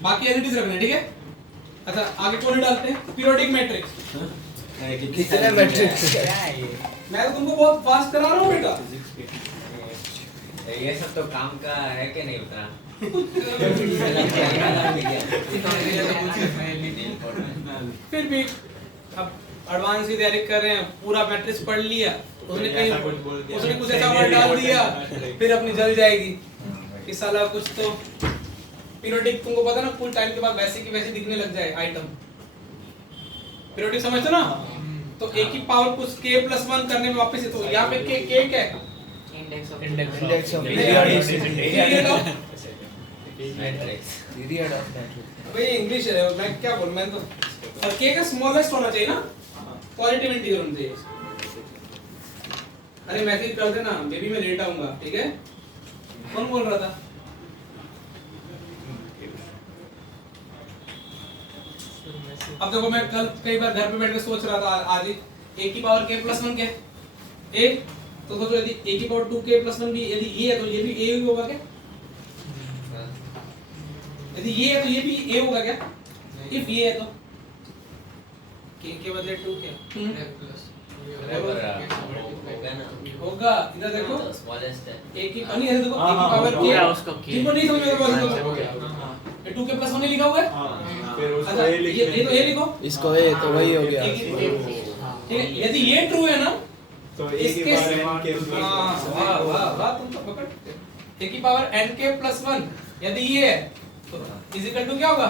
बाकी एज इट इज रखना, ठीक है? अच्छा आगे कौन डालते हैं? Periodic matrix. कितने मैट्रिक्स? मैं तो तुमको बहुत फास्ट करा रहा हूँ बेटा। ये सब तो काम का है कि नहीं उतना? फिर भी अब एडवांस की तैयारी कर रहे हैं, पूरा मैट्रिक्स पढ़ लिया, उसने कहीं उसने कुछ ऐसा वर्ड डाल दिया, फिर अपनी जल जाएगी कि साला कुछ तो पीरियोडिक तुमको पता ना, फुल टाइम के बाद वैसे की वैसे दिखने लग जाए आइटम। पीरियोडिक समझते ना? तो a की पावर कुछ k+1 करने में वापस है, तो यहाँ पे k क्या है? Index of index of period of matrix. Period of matrix. भाई इंग्लिश है, मैं क्या बोलूं, मैं तो और k का स्मॉलेस्ट होना चाहिए ना, पॉजिटिव इंटीजर होना चाहिए। अरे मैसेज कर देना बेबी मैं लेट आऊंगा, ठीक है? कौन बोल रहा था? अब देखो मैं कल कई बार घर पे बैठ के सोच रहा था, आज a की पावर k+1 क्या है? a तो सोचो यदि a की पावर 2k+1 भी यदि ये है तो ये भी a ही होगा क्या? यदि ये है तो ये भी a होगा क्या? इफ ये है तो k के बदले 2 क्या होगा। इधर देखो स्मॉलेस्ट है। a की नहीं है, देखो a की पावर हो गया k उसको k। जिनको नहीं समझ में आ रहा है हो गया। 2k+1 नहीं लिखा हुआ है। फिर उसको अच्छा A ये लिखने तो a लिखो, इसको ए तो वही हो गया। ठीक है? यदि ये ट्रू है ना तो A के इसके बारे में k+1 वाह वाह वाह तुम तो पकड़ a की पावर nk+1 यदि ये है तो इक्वल टू क्या होगा?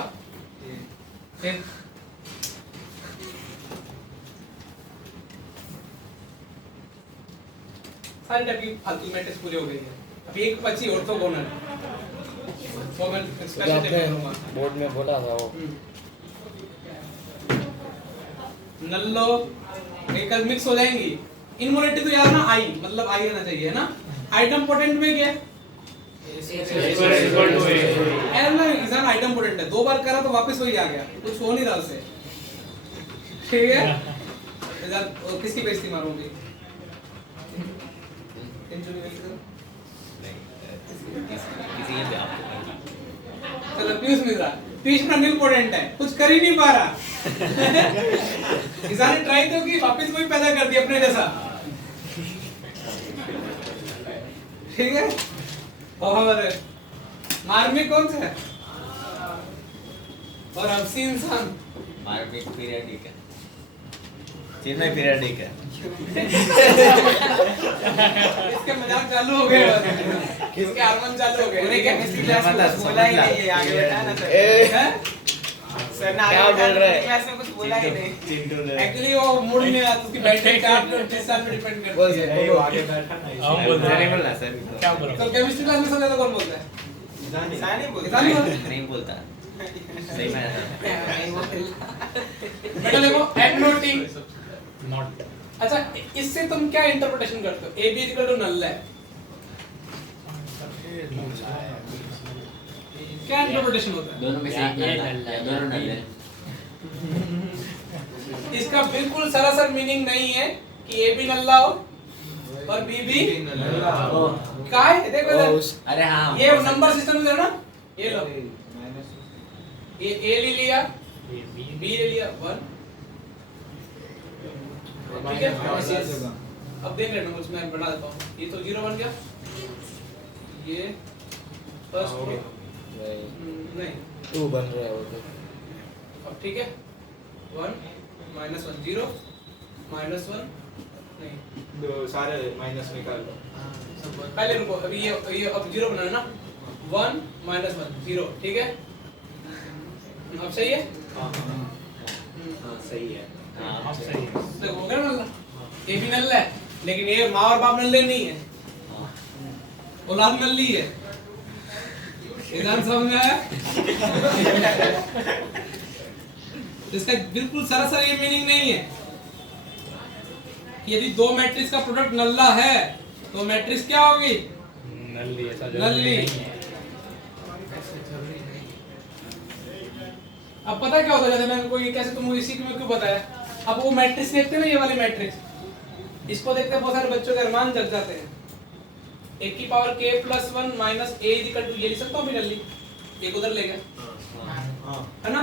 फिर सारी टाइप की फालतू मैट्रिक्स पूरी हो गई है। अभी एक बची ऑर्थोगोनल, वो मैं जो स्पेशल आपने टेप करूंगा। बोर्ड में बोला था वो नल्लो एकल मिक्स हो जाएंगी। इनमोलेटिव तो यार ना आई मतलब आई रहना चाहिए, है ना? आइटम पोटेंट में क्या है? एग्जाम आइटम पोटेंट है, 2 बार करा तो वापस वही आ गया, कुछ हो नहीं रहा उससे, ठीक है? किसकी बेइज्जती मारूंगी? चलो पीयूष मिश्रा, पीयूष में नील पोटेंट है, कुछ कर ही नहीं पा रहा। इसान ने ट्राई तो की, वापस वही पैदा कर दिया अपने जैसा, ठीक है? और मार्मिक कौन सा है? और हमसी इंसान मार्मिक पीरियडिक है। चिन्मय पीरियडिक है। इसके मजाक चालू हो गए, इसके हारमोन चालू हो गए। पूरे केमिस्ट्री क्लास में कुछ बोला ही नहीं है, आगे बैठा ना सर। हैं? सर ने क्या आगे बोल रहे हैं? क्लास में कुछ बोला ही नहीं। एक्चुअली वो मूड में आता, उसकी बैटरी का 20 साल में डिपेंड करता बोल है। दे, वो बोलो। आगे बैठा ना हम बोल रहे हैं। बोलना सर। क्या बोल रहा तो केमिस्ट्री क्लास में सबसे ज्यादा कौन बोलता है? जाने सानी बोल इसान बोलता है? नहीं बोलता। सही में बेटा देखो एडनोटिंग। नॉट अच्छा इससे तुम क्या इंटरप्रिटेशन करते हो? A B equal to null है, क्या इंटरप्रिटेशन होता है? दोनों में से एक ये नल नल है, है, दोनों नल है। इसका बिल्कुल सरासर मीनिंग नहीं है कि ए भी नल्ला हो और बी भी का है। देखो इधर, अरे हाँ ये नंबर सिस्टम में ना, ये लो, ये ए ले लिया, बी ले लिया 1, ठीक है? अब देख लेना, मुझ में बढ़ा देता हूँ, ये तो 0 बन गया, ये फर्स्ट रो नहीं 2 बन रहा है वो तो। अब ठीक है 1 -1 0 -1 नहीं, दो सारे माइनस निकाल लो। पहले रुको, अभी ये अब 0 बनाना ना, 1 -1 0, ठीक है? अब सही है? हाँ सही है। हाँ सही है। देखो हो गया नल्ला, ये भी नल्ला है, लेकिन ये माँ और बाप नल्ले नहीं है, औलाद नल्ली है, निदान समझ में आया? इसका बिल्कुल सरासर ये मीनिंग नहीं है कि यदि दो मैट्रिक्स का प्रोडक्ट नल्ला है तो मैट्रिक्स क्या होगी? नल्ली, ऐसा जरूरी नल्ली। नहीं है। अब पता क्या होता है, जैसे मैंने कोई कैसे तुमको इसी में क्यों बताया, अब वो मैट्रिक्स देखते हैं ना, ये वाले मैट्रिक्स, इसको देखते बहुत सारे बच्चों के अरमान जग जाते हैं। एक की power k plus 1 minus a equal to, ये लिख सकता हूँ नल्ली, एक उधर ले गया है ना,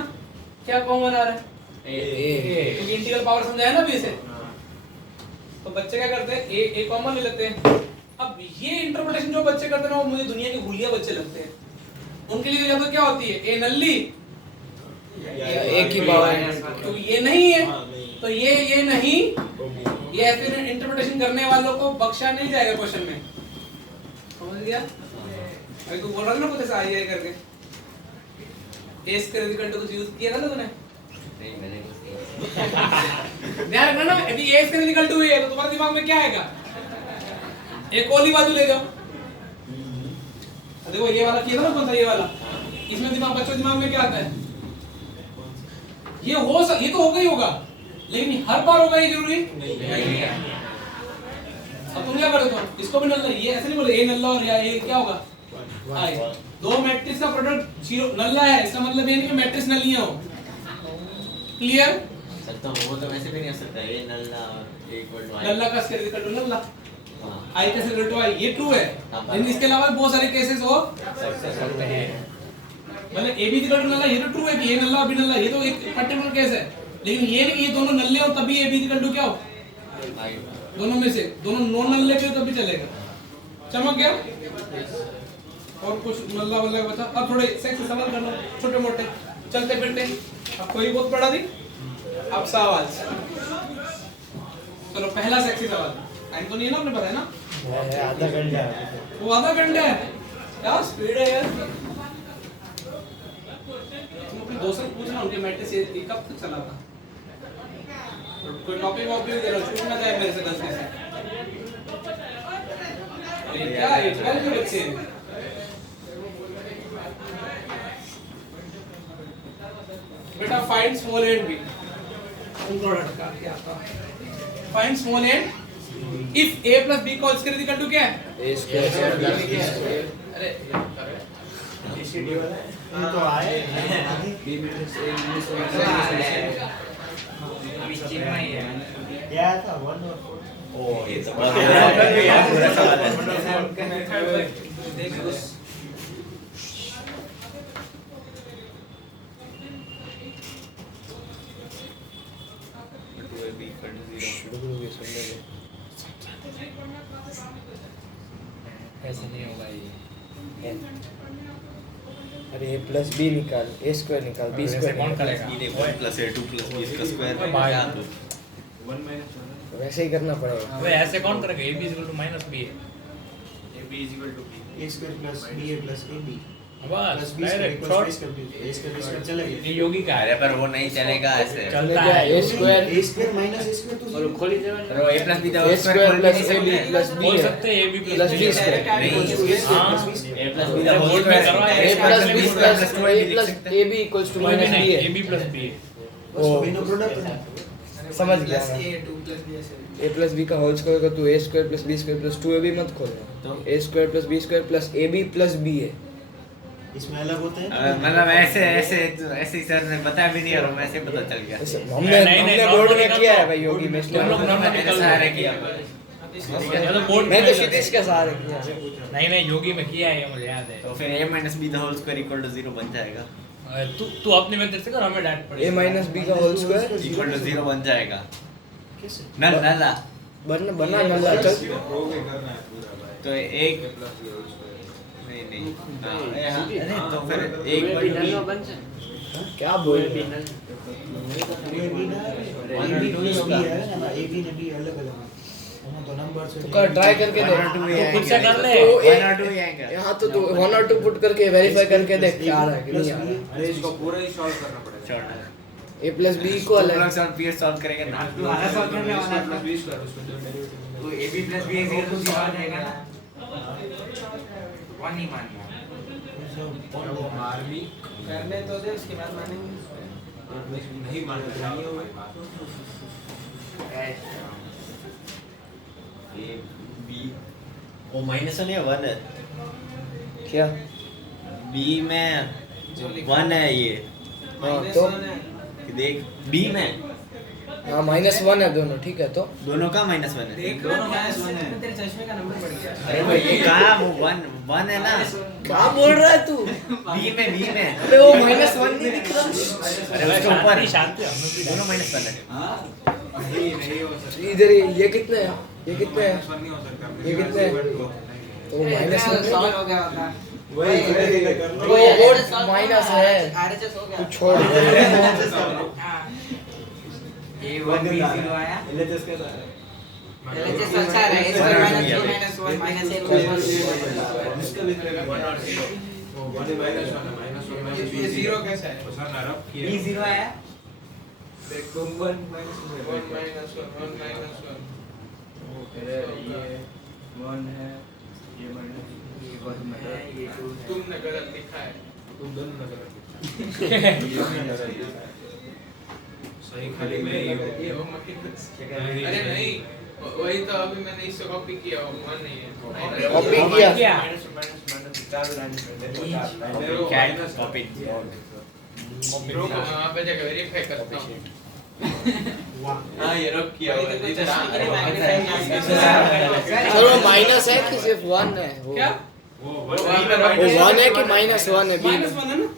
क्या कॉमन आ रहा है? क्योंकि इंटीग्रल पावर समझा है ना अभी इसे, तो बच्चे क्या करते हैं, a कॉमन ले लेते हैं। अब ये इंटरप्रिटेशन जो बच्चे करते हैं ना, वो मुझे दुनिया के भूलिया बच्चे लगते हैं। उनके लिए या तो क्या होती है, a नल्ली एक ही पावर, तो ये नहीं है, तो ये नहीं, ये ऐसे इंटरप्रिटेशन करने वालों को बख्शा नहीं जाएगा क्वेश्चन में, समझ गया? अभी तू बोल रहा था ना कुछ ऐसा आई करके, a स्क्वायर इक्वल टू कुछ यूज किया था ना तूने? नहीं मैंने कुछ नहीं। ध्यान रखना ना, यदि a स्क्वायर इक्वल टू है तो तुम्हारे दिमाग में क्या आएगा? एक कोली बाजू ले जाओ, देखो ये वाला किया था ना, कौन सा ये वाला, इसमें दिमाग, बच्चों दिमाग में क्या आता है? ये तो होगा ही होगा, लेकिन हर बार होगा ये जरूरी नहीं है। अब तुम क्या करते हो, इसको भी नल्ला, ये ऐसे नहीं बोले ए नल्ला और या ये क्या होगा आई, दो मैट्रिक्स का प्रोडक्ट जीरो नल्ला है, इसका मतलब ये नहीं कि मैट्रिक्स नल्लियां हो। क्लियर? सर तो वो तो वैसे भी नहीं हो सकता, ये नल्ला और इक्वल टू नल्ला का स्क्वायर इक्वल टू नल्ला, हां आई का स्क्वायर इक्वल टू आई, ये ट्रू है, लेकिन इसके अलावा बहुत सारे केसेस हो सकते हैं। मतलब ए बी इक्वल टू नल्ला, ये तो ट्रू है कि ये नल्ला बी नल्ला, ये तो एक पर्टिकुलर केस है, लेकिन ये नहीं कि ये दोनों नल्ले हो तभी ए बी इक्वल टू क्या हो, दोनों में से दोनों नॉन नल्ले पे तभी चलेगा। चमक गया? और कुछ नल्ला वल्ला बचा? अब थोड़े सेक्स सवाल कर लो, छोटे मोटे चलते फिरते। अब कोई बहुत पढ़ा दी, अब सवाल चलो, पहला सेक्सी सवाल, टाइम तो नहीं है ना, आपने बताया ना आधा घंटा, वो आधा घंटा है, क्या स्पीड है यार। तुम अपने दोस्त से पूछना, उनके मैट्रिक्स ये कब तक चला था, कोई टॉपिक वॉपिक दे रहा, छूट ना जाए मेरे से गलती से। ये क्या है, 12 के बच्चे हैं। बेटा find small and B, product का क्या था, find small and if a plus b का होल स्क्वायर इक्वल टू क्या है, A square plus B square. अरे तो आए अभी चिन्मय है। क्या था 1 और 4? ओ ये तो पूरा सवाल है। ऐसे नहीं होगा ये। अरे ए प्लस बी निकाल, ए स्क्वायर निकाल, बी वैसे स्क्वायर कौन निकाल। करेगा? ये 1 प्लस a 2 प्लस b इसका स्क्वायर भाई। क्या दो? वैसे ही करना पड़ेगा। अबे ऐसे कौन करेगा? a b equal to minus b है। a square plus ba plus ab बस plus b square direct equals short. a square b square चलेगा। ये योगी का अरे है। पर वो नहीं चलेगा ऐसे। चलता क्या है A square a square minus a square तो और खोली देना। रो a plus b A square plus A B plus B बोल है, सकते हैं a b plus plus B b square, हाँ। a प्लस b अरे बोर्ड में करवा है। A plus B plus square A भी लिख प्लस सकते हैं। ए बी इक्वल्स टू कोई भी माइनस नहीं, बी a है। b प्लस b है। बस बिना प्रोडक्ट समझ गया प्लस मैं। a 2 प्लस b ऐसे ए प्लस बी का होल स्क्वायर का तू A square plus B square plus 2ab मत खोलना, A square plus B square plus A B plus B है। इसमें अलग होते हैं मतलब ऐसे ऐसे ऐसे ही सर ने बताया भी नहीं और वैसे पता चल गया। हमने हमने बोर्ड में किया है भाई योगी में, तुम लोग नॉर्मल निकल सारे किया। ये तो बोर्ड मैं में तो क्षितिज के सहारे किया है। नहीं नहीं योगी में किया है, ये मुझे याद है। तो फिर a minus b the whole square equal to 0 बन जाएगा। तू अपनी मेथड से कर, हमें डांट पड़ेगी। ए माइनस बी का होल स्क्वायर इक्वल टू 0 बन जाएगा। कैसे नल नला बना नल्ला चल। तो एक नहीं नहीं हाँ, अरे तो फिर एक बन क्या बोल रहे a b ना a b प्लस b है ना, a b ने b अलग अलग है ना, तो नंबर से तो कर ट्राई करके देख, तो खुद से कर ले। तो वन और टू ही आएगा। यहाँ तो 1 और 2 पुट करके वेरीफाई करके देख क्या आ रहा है कि नहीं आ रहा है। अरे इसको पूरा ही सॉल्व करना पड़ेगा। शॉर्ट ए प्लस बी इक्वल है, सॉल्व पीएस सॉल्व करेंगे ना। तू आधा सॉल्व करने वाला है। प्लस 20 कर उसको जो डेरिवेटिव तो a b plus b equal to 0 आ जाएगा ना। कौन नहीं मान रहा? वो आर्मी करने तो दे, उसके बाद मानेंगे। नहीं मानता ए बी वो माइनस वन या वन है क्या? बी में जो लिखा वन है ये हाँ तो देख बी में हाँ -1 है दोनों, ठीक है तो दोनों का माइनस वन है देख दोनों -1 है। तेरे चश्मे का नंबर बढ़ गया। अरे भाई ये कहा वो वन वन है ना क्या बोल रहा है तू? बी में अबे वो -1 नहीं दिख रहा? अरे उसके ऊपर दोनों माइनस वन है नहीं हो सकता इधर ये कितने है? ये कितने है? नहीं हो सकता ये कितने हैं? तो वो -1 सॉल्व हो गया होता। वही कर लो। वो माइनस है। RHS हो तू गया। छोड़ दे। हाँ। A1 B0 आया। LHS कैसा है? LHS अच्छा है, A square minus 2 minus 1 minus A plus 1 इसका भी करेगा। ये जीरो कैसा है? B0 आया। देखो 1 -1 1 minus 1 1 minus 1 1 है ये माइनस ये 1 है ये 2 है। तुमने गलत लिखा है। तुम दोनों नजर ये सही खाली में ये ये वो माइनस। अरे नहीं, वही तो अभी मैंने इससे कॉपी किया, वो वन नहीं है। कॉपी किया। माइनस चार लाइन कैट कॉपी रुको, मैं वहाँ पे जाकर वेरीफाई करता हूँ। हाँ ये रख किया हुआ है। सर वो माइनस है कि सिर्फ 1 है? वो क्या? वो 1 है कि -1 है? बी माइनस 1 है ना?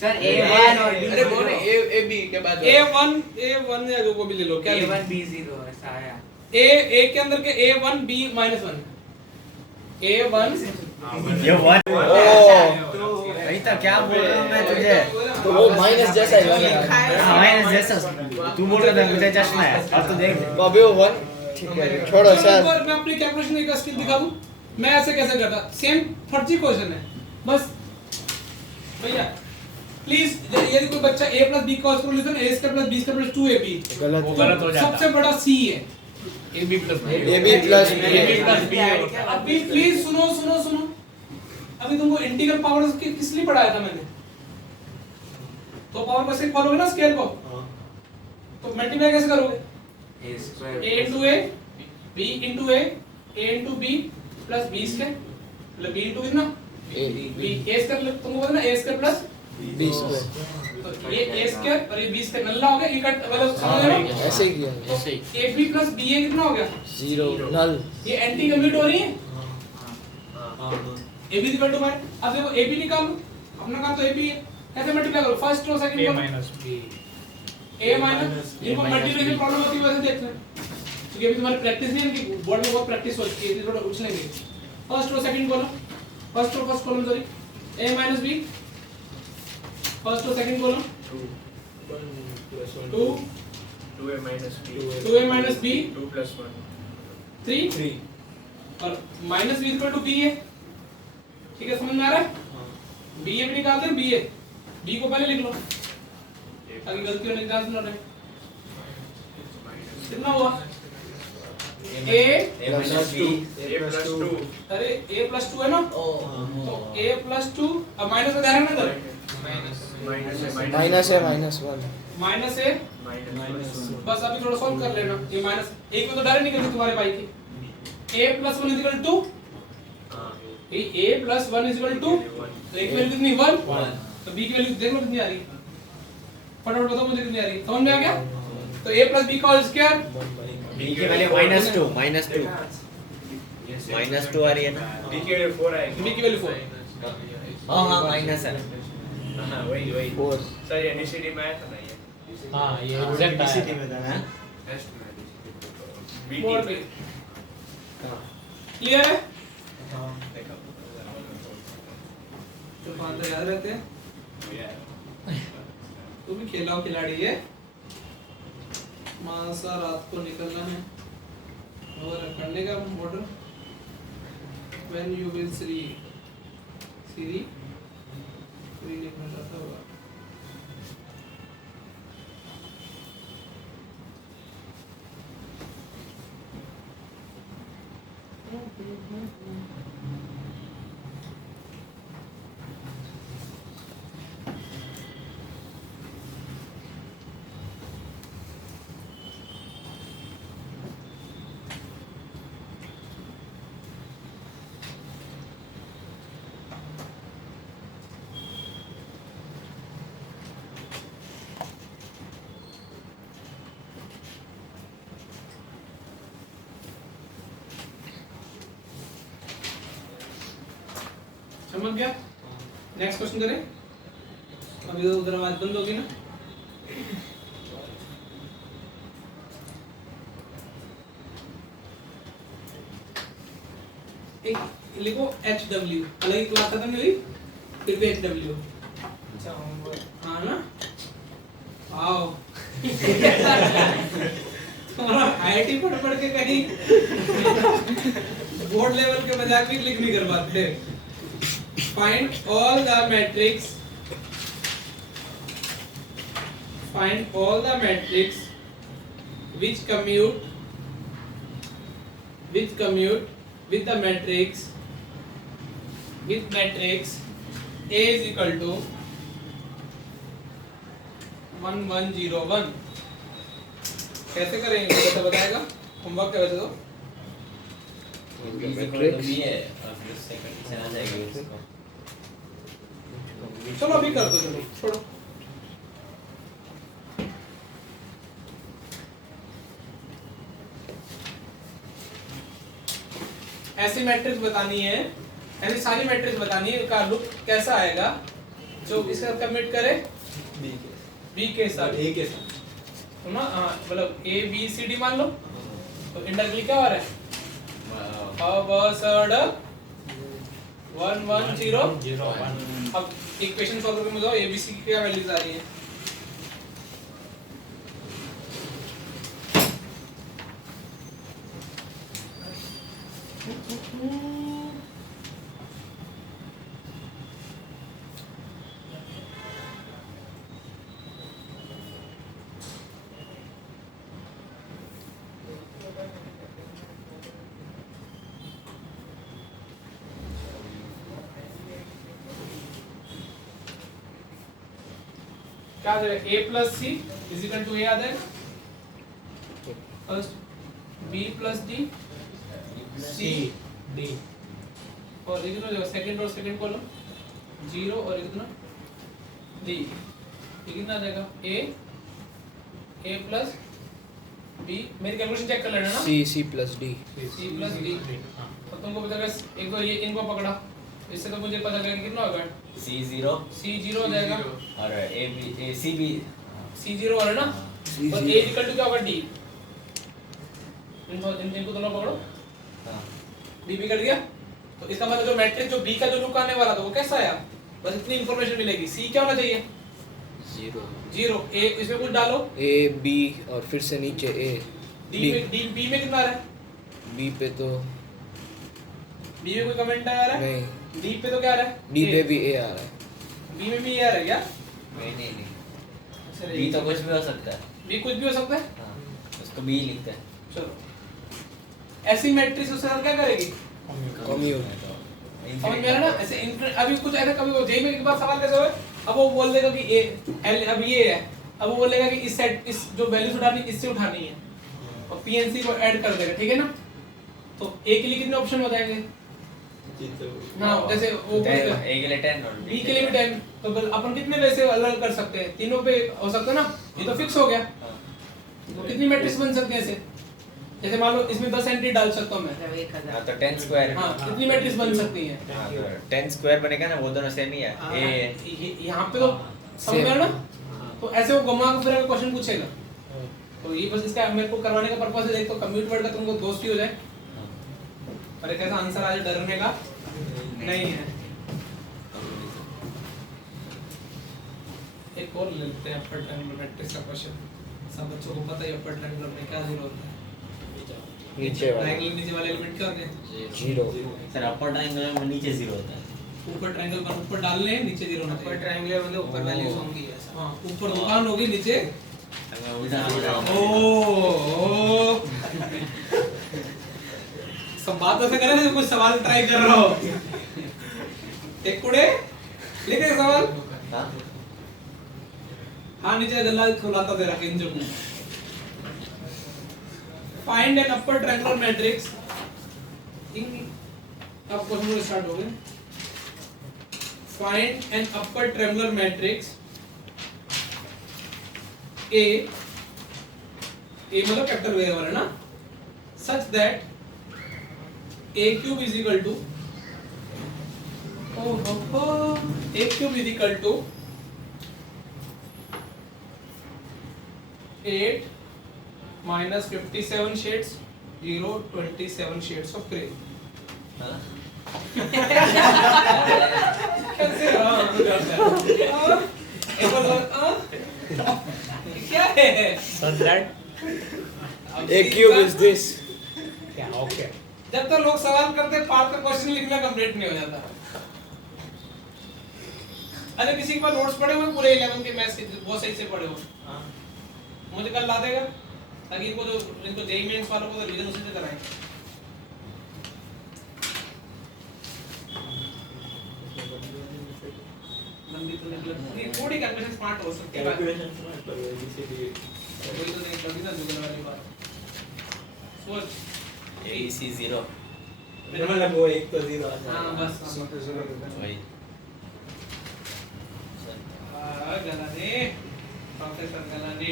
सर A1 और अरे वो नहीं, ए बी के बाद A1 या जो को भी ले लो, क्या A1 B0 ऐसा आया। ए के अंदर के A1 B -1 A1 ये वन ओ वही तो क्या बोल रहा हूँ मैं तुझे तो वो माइनस जैसा ही लग रहा है। हाँ माइनस जैसा तू बोल रहा था मुझे चश्मा है और तू देख तो अभी वो 1 ठीक है, छोड़ो सर। मैं अपनी कैलकुलेशन का स्किल दिखा दूं, मैं ऐसे कैसे करता? सेम फर्जी क्वेश्चन है बस भैया। प्लीज यदि कोई बच्चा a plus b का स्क्वायर लिखे ना, a square plus b square plus 2ab गलत तो सबसे बड़ा c है ab plus b। AB plus B। अभी प्लीज सुनो सुनो सुनो, अभी तुमको इंटीग्रल पावर किस लिए पढ़ाया था मैंने? तो पावर को ऐसे फॉलो ना स्केयर को, तो मल्टीप्लाई कैसे करोगे? A square a into a b into a into b plus b square मतलब b into कितना b a square तुमको पता ना a square plus B square तो ये a square और ये b square नल्ला हो गया, ये कट मतलब समझ रहे हो? ऐसे ही किया तो ab plus ba कितना हो गया? 0 नल। ये एंटी कम्यूट हो रही है ab इक्वल टू अब देखो ab निकाल लो, अपना काम तो ab है, कैसे मल्टीप्लाई करो? फर्स्ट और सेकंड को a माइनस इनको मल्टीप्लिकेशन प्रॉब्लम होती है वैसे देख लें, क्योंकि अभी तुम्हारी प्रैक्टिस नहीं है कि बोर्ड में बहुत प्रैक्टिस हो चुकी है, थोड़ा पूछ लेंगे। फर्स्ट और second column, first column sorry a minus b, first और second column 2a minus b 3 और minus b equal to b है, ठीक है समझ में आ रहा है? b भी निकालते हैं, b को पहले लिख लो ताकि गलती होने के चांस ना रहे। कितना हुआ? a प्लस बी अरे a plus 2 है ना, तो a plus 2 अब माइनस का ध्यान रखना, माइनस है -1 माइनस है बस अभी थोड़ा सॉल्व कर लेना। ये माइनस एक में तो डायरेक्ट निकलती तुम्हारे भाई की a plus 1 is equal to a plus 1 is equal to तो एक वैल्यू कितनी 1 तो b की वैल्यू देख लो कितनी आ रही है, फटाफट बताओ मुझे कितनी आ रही है, समझ में आ गया? तो a plus b का होल स्क्वायर बी की वैल्यू -2 -2 आ रही है ना b की वैल्यू 4 हाँ हाँ माइनस है 4 हाँ ये एग्जैक्ट इसी आया में था ना। क्लियर है? तो पांच याद रहते हैं, तू भी खेलाओ खिलाड़ी है, मासा रात को निकलना है और करने का model when you will see Siri लिखना चाहता होगा समझ गया? नेक्स्ट क्वेश्चन करें। अभी तो उधर आवाज बंद होगी ना। एक लिखो HW, अलग ही क्लास खत्म नहीं हुई फिर भी HW। अच्छा हाँ ना, आओ तुम्हारा IIT पढ़ के कहीं बोर्ड लेवल के मजाक भी क्लिक नहीं कर पाते। Find all the matrix which commute with the matrix A is equal to 1 1 0 1। कैसे करेंगे कैसे बताएगा? होमवर्क है वैसे तो। B है और फिर उससे कंडीशन आ जाएगी उसको। चलो अभी कर दो, चलो छोड़ो। ऐसी मैट्रिक्स बतानी है, ऐसी सारी मैट्रिक्स बतानी है का लुक कैसा आएगा जो इसका कमिट करे बी के साथ A के साथ तो ना मतलब A B C D मान लो तो इंटरवल क्या हो रहा है? अबसर्ड 1 1 0 अब इक्वेशन सॉल्व करके मुझे ABC की क्या वैल्यूज आ रही है? क्या आ जाएगा? A plus C is equal to A आ जाएगा। First B plus D C D और ये कितना हो जाएगा? सेकंड और सेकंड कॉलम 0 और ये कितना D, ये कितना आ जाएगा? A plus B। मेरी कैलकुलेशन चेक कर लेना ना। C plus D। C plus D तो तुमको पता है एक बार ये इनको पकड़ा इससे तो मुझे पता लगा कितना होगा? C0 C0 हो जाएगा और CB C0 वाला ना और A इक्वल टू क्या होगा? D। इनको दोनों पकड़ो, हाँ D भी कट गया तो इसका मतलब जो मैट्रिक्स जो B का जो लुक आने वाला था वो कैसा आया? बस इतनी इंफॉर्मेशन मिलेगी। C क्या होना चाहिए? 0। A इसमें कुछ डालो A B और फिर से नीचे A D में कितना आ रहा है? B पे तो B में कोई कमेंट आ रहा है? नहीं, D पे तो क्या आ रहा है? D पे भी A आ रहा है। B में भी A आ रहा है क्या? नहीं अच्छा, B तो कुछ भी हो सकता है। B कुछ भी हो सकता है। हाँ उसको B लिखते हैं। चलो ऐसी मैट्रिक्स उसके साथ क्या करेगी? कम्यूट। समझ में आ रहा ना? ऐसे अभी कुछ ऐसा कभी जेई में एक बार सवाल कैसे हुआ? अब वो बोल देगा कि ए एल अब ये है, अब वो बोलेगा कि इस सेट इस जो वैल्यूज उठानी इससे उठानी है और पीएनसी को ऐड कर देगा, ठीक है ना? तो ए के लिए कितने ऑप्शन हो जाएंगे? ना जैसे वो A के लिए 10 और बी के लिए भी 10 तो अपन कितने वैसे अलग कर सकते हैं? तीनों पे हो सकता है ना? ये तो फिक्स हो गया। तो कितनी मैट्रिक्स बन सकती है ऐसे? जैसे मान लो इसमें 10 एंट्री डाल सकता हूं मैं। हाँ तो 10 स्क्वायर। हाँ कितनी मैट्रिक्स बन सकती है? हाँ तो 10 स्क्वायर बनेगा ना, वो दोनों सेम ही है। यहाँ पे तो समझ में आ रहा ना? तो ऐसे वो घुमा के फिर क्वेश्चन पूछेगा तो ये बस इसका मेरे को करवाने का पर्पस है। देख तो कम्यूट वर्ड का तुमको दोस्ती हो जाए और एक ऐसा आंसर आ जाए डरने का नहीं है। एक और ले लेते हैं अपर ट्रायंगुलर मैट्रिक्स का क्वेश्चन। सब बच्चों को पता है अपर ट्रायंगुलर में क्या जीरो होता है? नीचे वाला ट्रायंगल नीचे वाले एलिमेंट क्या होते हैं? 0। सर अपर ट्रायंगल में नीचे 0 होता है। ऊपर ट्रायंगल पर ऊपर डालने हैं, नीचे जीरो होना अपर चाहिए। ट्रायंगुलर मतलब ऊपर वैल्यूज होंगी ऐसा। हाँ ऊपर दुकान होगी नीचे अगर उल्टा सीधा ओ सब बात ऐसे करे जैसे कुछ सवाल ट्राई कर रहा हो। एक कुड़े लिखे सवाल। हाँ हाँ नीचे गल्ला खुलाता दे रहा किंजो को। Find an upper triangular matrix इन अब क्वेश्चन स्टार्ट हो गए। Find an upper triangular matrix A मतलब कैपिटल वे वाला ना, such that A cube is equal to A cube is equal to 8 minus 57 shades 0 27 shades of grey. हाँ? कैसे क्या है So that A cube is this. yeah, okay. जब तक लोग सवाल करते पार्ट का क्वेश्चन लिखना कंप्लीट नहीं हो जाता। अरे किसी के पास नोट्स पड़े हुए पूरे 11 के मैथ्स के बहुत सही से पढ़े हो, मुझे कल ला देगा ताकि इनको जेईई मेंस वालों को रिवीजन उसी से कराएं। लंबी तो नहीं, थोड़ी कैलकुलेशन स्मार्ट हो सकती है। कैलकुलेशन स्मार्ट पर एबीसीडी वही तो नहीं कभी ना जुगल वाली बात सोच। ABC 0 मतलब वो एक तो 0 आ हाँ बस वही गलाने प्रोफेसर गलाने।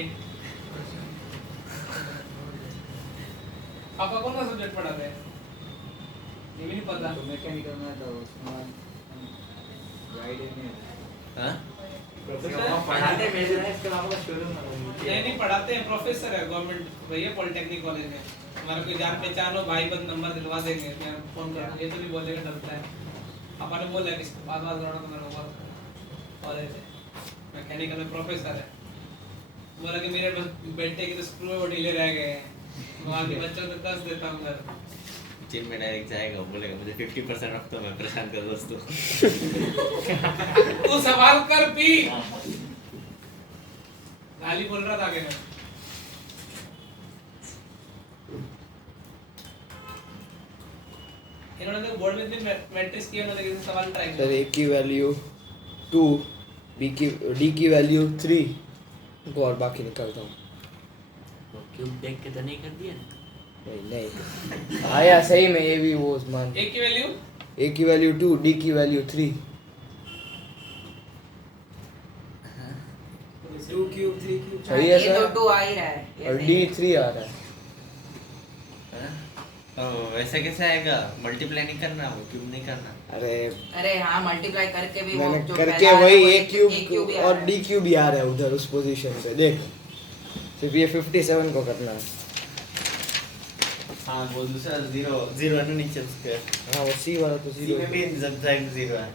पापा कौन सा सब्जेक्ट पढ़ाते हैं ये भी नहीं पता। तो मैकेनिकल में तो उसमें गाइड नहीं है। हाँ प्रोफेसर पढ़ाते मेजर है इसके अलावा शुरू में नहीं पढ़ाते हैं, प्रोफेसर है गवर्नमेंट भैया पॉलिटेक्निक कॉलेज में। हमारा कोई जान पहचान हो भाई बंद नंबर दिलवा देंगे, मैं फोन कर ये तो नहीं बोलेगा डरता है। पापा ने बोला कि बात करना तो मेरे ऊपर कॉलेज है मैकेनिकल में प्रोफेसर है। बोला कि मेरे बेटे के तो स्क्रू वो ढीले रह गए हैं, वहाँ के बच्चों को कस देता हूँ घर। जिम में डायरेक्ट जाएगा बोलेगा मुझे 50% रख दो, मैं प्रशांत का दोस्त हूँ। तू सवाल कर भी गाली बोल रहा था आगे मैं। इन्होंने तो बोर्ड में भी मैट्रिक्स किया, उन्होंने किसी सवाल ट्राई सर किया। A की वैल्यू 2, D की वैल्यू 3 और बाकी निकालता हूँ। तो क्यूब देख के तो नहीं कर दिया ना? नहीं आया सही में ये भी वो मान। A की वैल्यू A की वैल्यू 2, D की वैल्यू 3। 2 क्यूब 3 क्यूब सही है ये सर। तो 2 आ ही रहा है ये और सही है। D 3 आ रहा है। हाँ? ओ, वैसे कैसे आएगा? मल्टीप्लाई नहीं करना, वो क्यूब नहीं करना। अरे हाँ मल्टीप्लाई करके भी वो मैंने जो करके पहला आ रहा है, वही वो A क्यूब ही आ और रहा है। D क्यूब ही आ रहा है उधर उस पोजीशन पे। देख सिर्फ ये 57 को करना है। हाँ वो दूसरा 0 है ना नीचे उसके। हाँ वो C वाला तो C 0 में भी सबट्रैक्ट 0 है।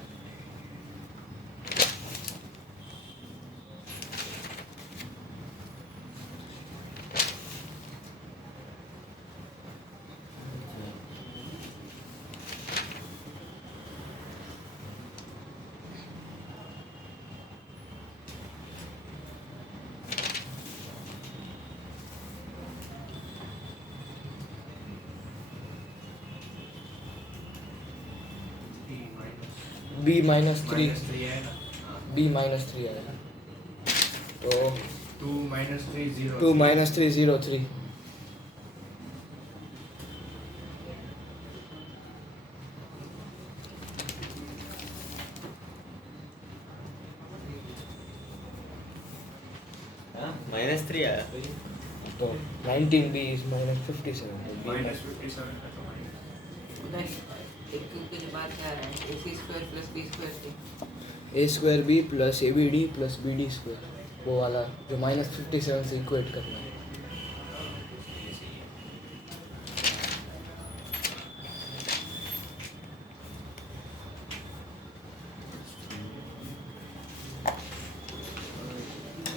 B minus 3 -3 आएगा। B minus 3 आएगा तो 2 - 3 0 2 minus 3 0 3। हाँ -3 आया। तो 19B is minus 57। -57 का तो उधर एक क्यूब के बाद क्या आ रहा है AC² + B² A square B plus ABD plus BD square वो वाला जो minus 57 से इक्वेट करना है।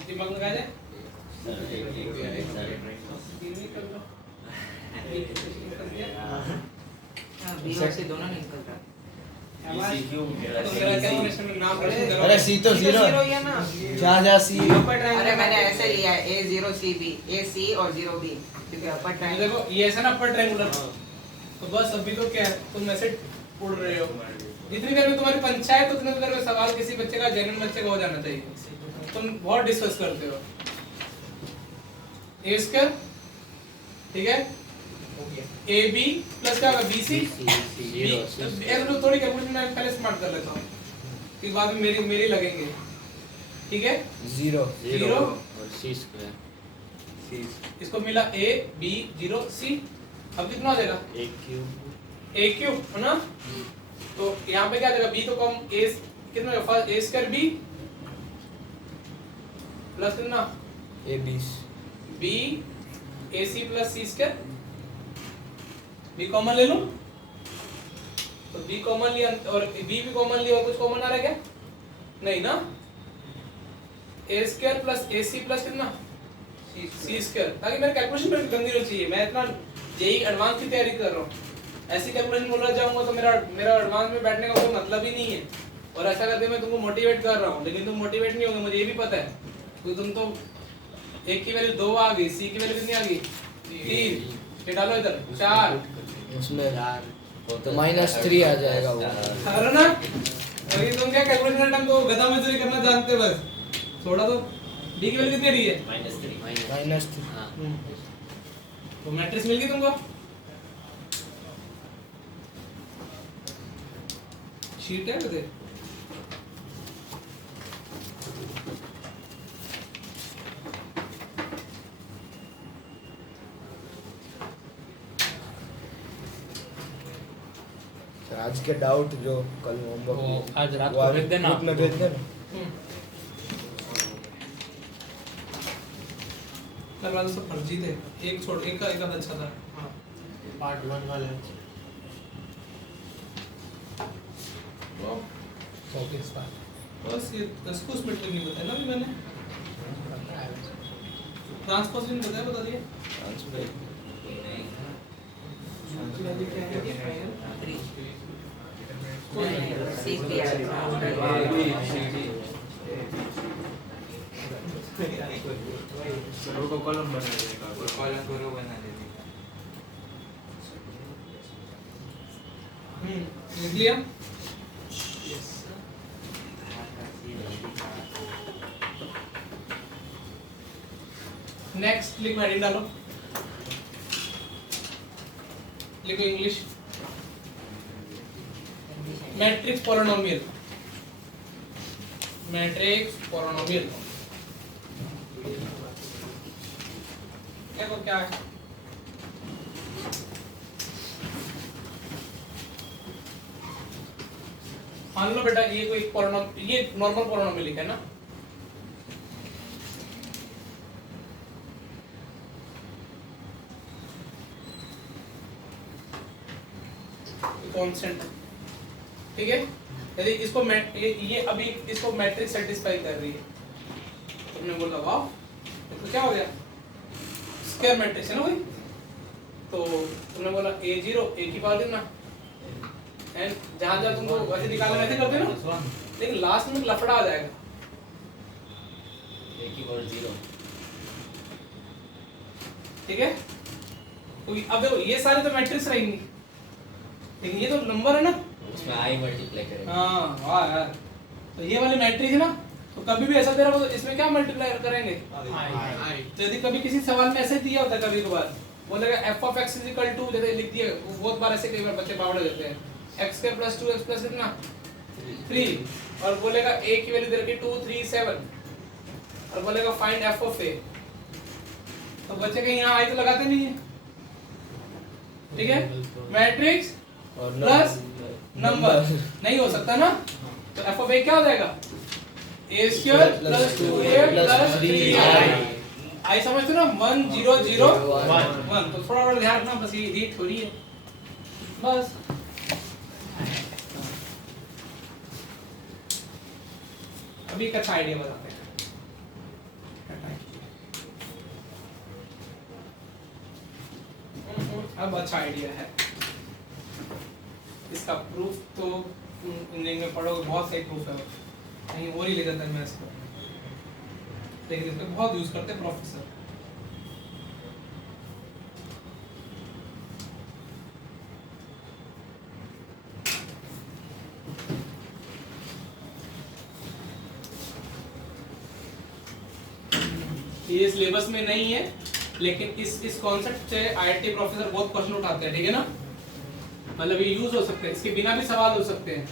दिमाग में आ जाए हाँ B और C दोनों निकल रहा है। EC क्यूब तो मेरा कैलकुलेशन में नाम रखूं जरा। अरे C तो 0 ही है ना। जहाँ C अरे मैंने ऐसे लिया है A0CB AC और 0B क्योंकि अपर ये ट्रायंगल देखो ये ऐसा ना अपर ट्रायंगुलर। तो बस अभी तो क्या है तुम ऐसे उड़ रहे हो। जितनी देर में तुम्हारी पंचायत उतनी देर में सवाल किसी बच्चे का जेन्युइन बच्चे का हो जाना चाहिए। तुम बहुत डिस्कस करते हो। A स्क्वायर ठीक है AB प्लस क्या होगा BC ऐसे थोड़ी कैलकुलेशन मैं पहले स्मार्ट कर लेता हूँ फिर बाद में मेरी लगेंगे ठीक है 0 0 और C²। इसको मिला A B 0 C अब कितना हो जाएगा A क्यूब A क्यूब है ना तो यहाँ पे क्या देगा बी तो कॉम ए कितना होगा first A square B plus कितना ए बीस बी ए सी प्लस सी स्क्वायर बी कॉमन ले लूं तो बी कॉमन लिया और बी भी कॉमन लिया और कुछ कॉमन आ रहा है क्या नहीं ना ए स्क्वायर प्लस ए सी प्लस कितना सी स्क्वायर ताकि मेरे कैलकुलेशन में गंदी होनी चाहिए मैं इतना जेई एडवांस की तैयारी कर रहा हूँ ऐसी कैलकुलेशन बोल रहा जाऊंगा तो मेरा एडवांस में बैठने का कोई मतलब ही नहीं है और ऐसा करके मैं तुमको मोटिवेट कर रहा हूँ लेकिन तुम मोटिवेट नहीं होगे मुझे ये भी पता है क्योंकि तुम तो एक की वैल्यू 2 आ गई सी की वैल्यू कितनी आ गई 3 ये डालो इधर 4 उसमें तो -3 आ जाएगा वो अरे ना अभी तुम क्या कैलकुलेशन टाइम तो गधा मजदूरी करना जानते हो बस थोड़ा तो डी की वैल्यू कितनी रही है -3 -3 हाँ तो मैट्रिक्स मिल गई तुमको शीट है किधर आज के डाउट जो कल वो होमवर्क आज रात को भेज देना ग्रुप में भेज देना कल वाला सब फर्जी थे एक छोड़ एक का अच्छा था हाँ पार्ट 1 वाला ओके बस ये इसको सिमेट्रिक नहीं बताया ना अभी मैंने ट्रांसपोज नहीं बताया बता दिए रो को कॉलम बना देगा कॉलम को रो बना देते लिख लिया नेक्स्ट लिख हेडिंग डालो लिखो इंग्लिश मैट्रिक्स पोलिनोमियल देखो क्या है मान लो बेटा ये कोई पोलिनोमियल ये नॉर्मल पोलिनोमियल लिखा है ना कांस्टेंट ठीक है यदि इसको ये अभी इसको मैट्रिक्स सेटिस्फाई कर रही है तुमने बोला वाह तो क्या हो गया स्क्वायर मैट्रिक्स है ना भाई तो तुमने बोला a0 a की पावर कितना एंड जहां जहां तुमको वैसे निकालना वैसे करते हो ना लेकिन लास्ट में लफड़ा आ जाएगा a की पावर 0 ठीक है तो अब देखो ये सारे तो मैट्रिक्स रहेंगी लेकिन ये तो नंबर है ना उसमें i मल्टीप्लाई करेंगे हाँ वाह यार तो ये वाली मैट्रिक्स है ना तो कभी भी ऐसा दे रहा हो तो इसमें क्या मल्टीप्लाई करेंगे तो यदि कभी किसी सवाल में ऐसे दिया होता है कभी कभार बोलेगा f of x जैसे लिख दिया बहुत बार ऐसे कई बार बच्चे बावड़े देते हैं x square plus 2x plus कितना 3 और बोलेगा a की वैल्यू दे रखी 2 3 7 और बोलेगा फाइंड f of a तो बच्चे कहीं यहाँ आई तो लगाते नहीं है ठीक है मैट्रिक्स और प्लस नंबर नहीं हो सकता ना तो f of a क्या हो जाएगा a square plus 2a plus 3i आई समझते हो ना 1 0 0 1 तो थोड़ा और ध्यान रखना बस ये थोड़ी है बस अभी एक अच्छा आइडिया बताते हैं अब अच्छा आइडिया है इसका प्रूफ तो इंजीनियरिंग में पढ़ोगे बहुत सही प्रूफ है कहीं और ही ले जाता है मैं इसको लेकिन इसको बहुत यूज करते हैं प्रोफेसर ये सिलेबस में नहीं है लेकिन इस कॉन्सेप्ट से आईआईटी प्रोफेसर बहुत क्वेश्चन उठाते हैं ठीक है ना मतलब ये यूज हो सकते हैं इसके बिना भी सवाल हो सकते हैं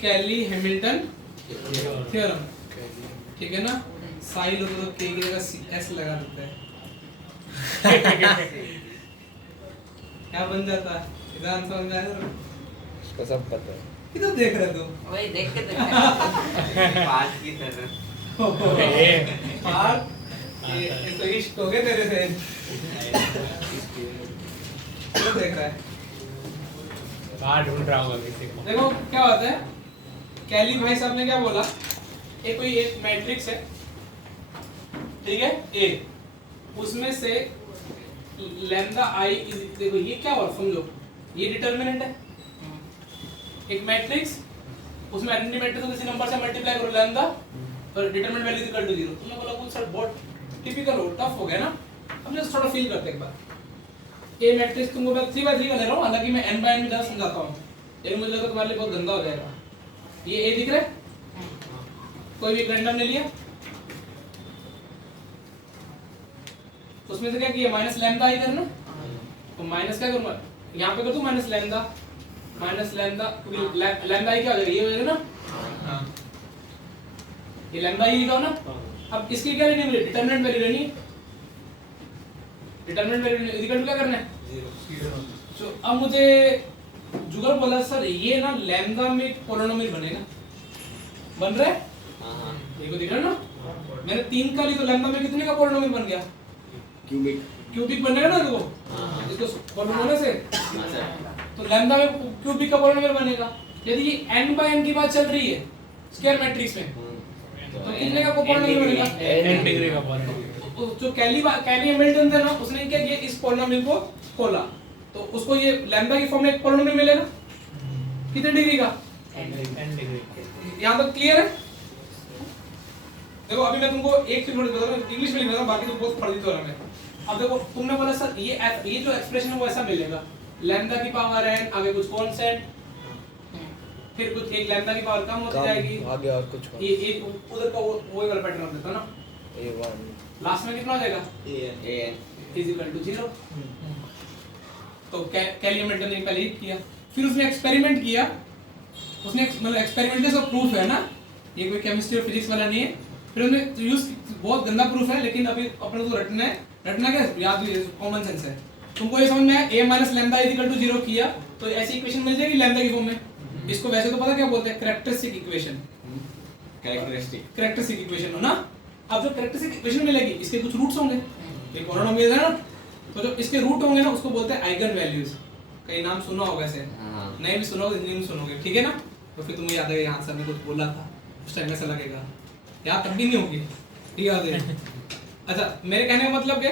कैली हैमिल्टन थ्योरम ठीक है ना साइल होता तो के की जगह एस लगा देते हैं क्या बन जाता है सिद्धांत समझ में आया? इसको सब पता है। किधर देख रहे तू? वही देख के तो पास की तरह पार्ट ये तो इश्क हो गया तेरे से। क्यों देख रहा है? बाहर ढूंढ रहा होगा किसी को। देखो क्या होता है, कैली भाई साहब ने क्या बोला, कोई एक मैट्रिक्स है, ठीक है, ए, उसमें से लैम्डा आई, देखो ये क्या हुआ समझो, ये डिटर्मिनेंट है, एक मैट्रिक्स, उसमें आइडेंटिटी मैट्रिक्स को किसी नंबर से मल्टीप्लाई करो लैम्डा और डिटरमिनेंट वैल्यू इक्वल टू 0। तुमने बोला कुछ सर बहुत टिपिकल हो, टफ हो गया ना, हम जस्ट थोड़ा फील करते हैं एक बार। ए मैट्रिक्स तुमको मैं 3/3 का ले रहा हूं, हालांकि मैं n by n में ज्यादा समझाता हूं, लेकिन मुझे लगा तुम्हारे लिए बहुत गंदा हो जाएगा। ये ए दिख रहा है, कोई भी रैंडम ले लिया, उसमें से क्या किया, माइनस लैम्डा आई करना, तो माइनस क्या करूंगा, यहां पे कर दूं माइनस लैम्डा, लैम्डा आई क्या हो जाएगा, ये हो जाएगा ना, हां ये लैम्डा आई लिखा हो ना। अब इसकी क्या लेनी है, डिटरमिनेंट वैल्यू लेनी है, डिटरमिनेंट वैल्यू इक्वल टू क्या करना है 0। तो अब मुझे जुगल बोला सर ये ना लैम्डा में एक पॉलिनोमियल बनेगा, बन रहा है, हाँ देखो दिख रहा है ना, मैंने 3 का ली तो लैम्डा में कितने का पॉलिनोमियल बन गया, क्यूबिक बनेगा ना, देखो इसको पॉलिनोमियल से, तो लैम्डा में क्यूबिक का पॉलिनोमियल बनेगा। यदि ये n by n की बात चल रही है स्क्वायर मैट्रिक्स में, तो कितने का पॉलिनोमियल बनेगा, n डिग्री का पॉलिनोमियल। जो कैली हैमिल्टन थे ना, उसने क्या किया, इस पॉलिनोमियल को खोला, तो उसको ये लैम्डा की फॉर्म में एक पॉलिनोमियल मिलेगा, कितने डिग्री का, n डिग्री। यहाँ तक क्लियर है? देखो अभी मैं तुमको एक चीज बता रहा हूँ, इंग्लिश में लिख रहा हूँ, बाकी तो बहुत फर्जी तो रहा है। अब देखो तुमने बोला सर ये जो एक्सप्रेशन है वो ऐसा मिलेगा, लैम्डा की पावर n, आगे कुछ कांस्टेंट, फिर कुछ एक लैम्डा की पावर कम होती जाएगी, आगे और कुछ ये एक उधर का वो वाला पैटर्न होता है ना, a1 लास्ट में कितना हो जाएगा an इज इक्वल टू 0। तो कैली हैमिल्टन ने पहले ही किया, फिर उसने एक्सपेरिमेंट किया, उसने मतलब एक्सपेरिमेंट का प्रूफ है ना, ये कोई केमिस्ट्री और फिजिक्स वाला नहीं है, फिर उसने यूज बहुत गंदा प्रूफ है, लेकिन अभी अपने को रटना है, रटना क्या याद भी कॉमन सेंस है। तुमको ये समझ में आया, a minus lambda is equal to 0 किया तो ऐसी इक्वेशन मिल जाएगी लैम्डा की फॉर्म में। इसको वैसे तो पता क्या बोलते हैं, कैरेक्टरिस्टिक इक्वेशन, कैरेक्टरिस्टिक इक्वेशन हो ना। अब जो कैरेक्टरिस्टिक इक्वेशन मिलेगी इसके कुछ रूट्स होंगे, एक पॉलिनोमियल है ना, तो जो इसके रूट होंगे ना उसको बोलते हैं आइगन वैल्यूज। कई नाम सुना होगा ऐसे, नहीं भी सुना होगा, हिंदी में सुनोगे, ठीक है ना। तो फिर तुम्हें याद है यहाँ सर ने कुछ बोला था, उस टाइम ऐसा लगेगा याद तब भी नहीं होगी, ठीक है। अच्छा मेरे कहने का मतलब क्या,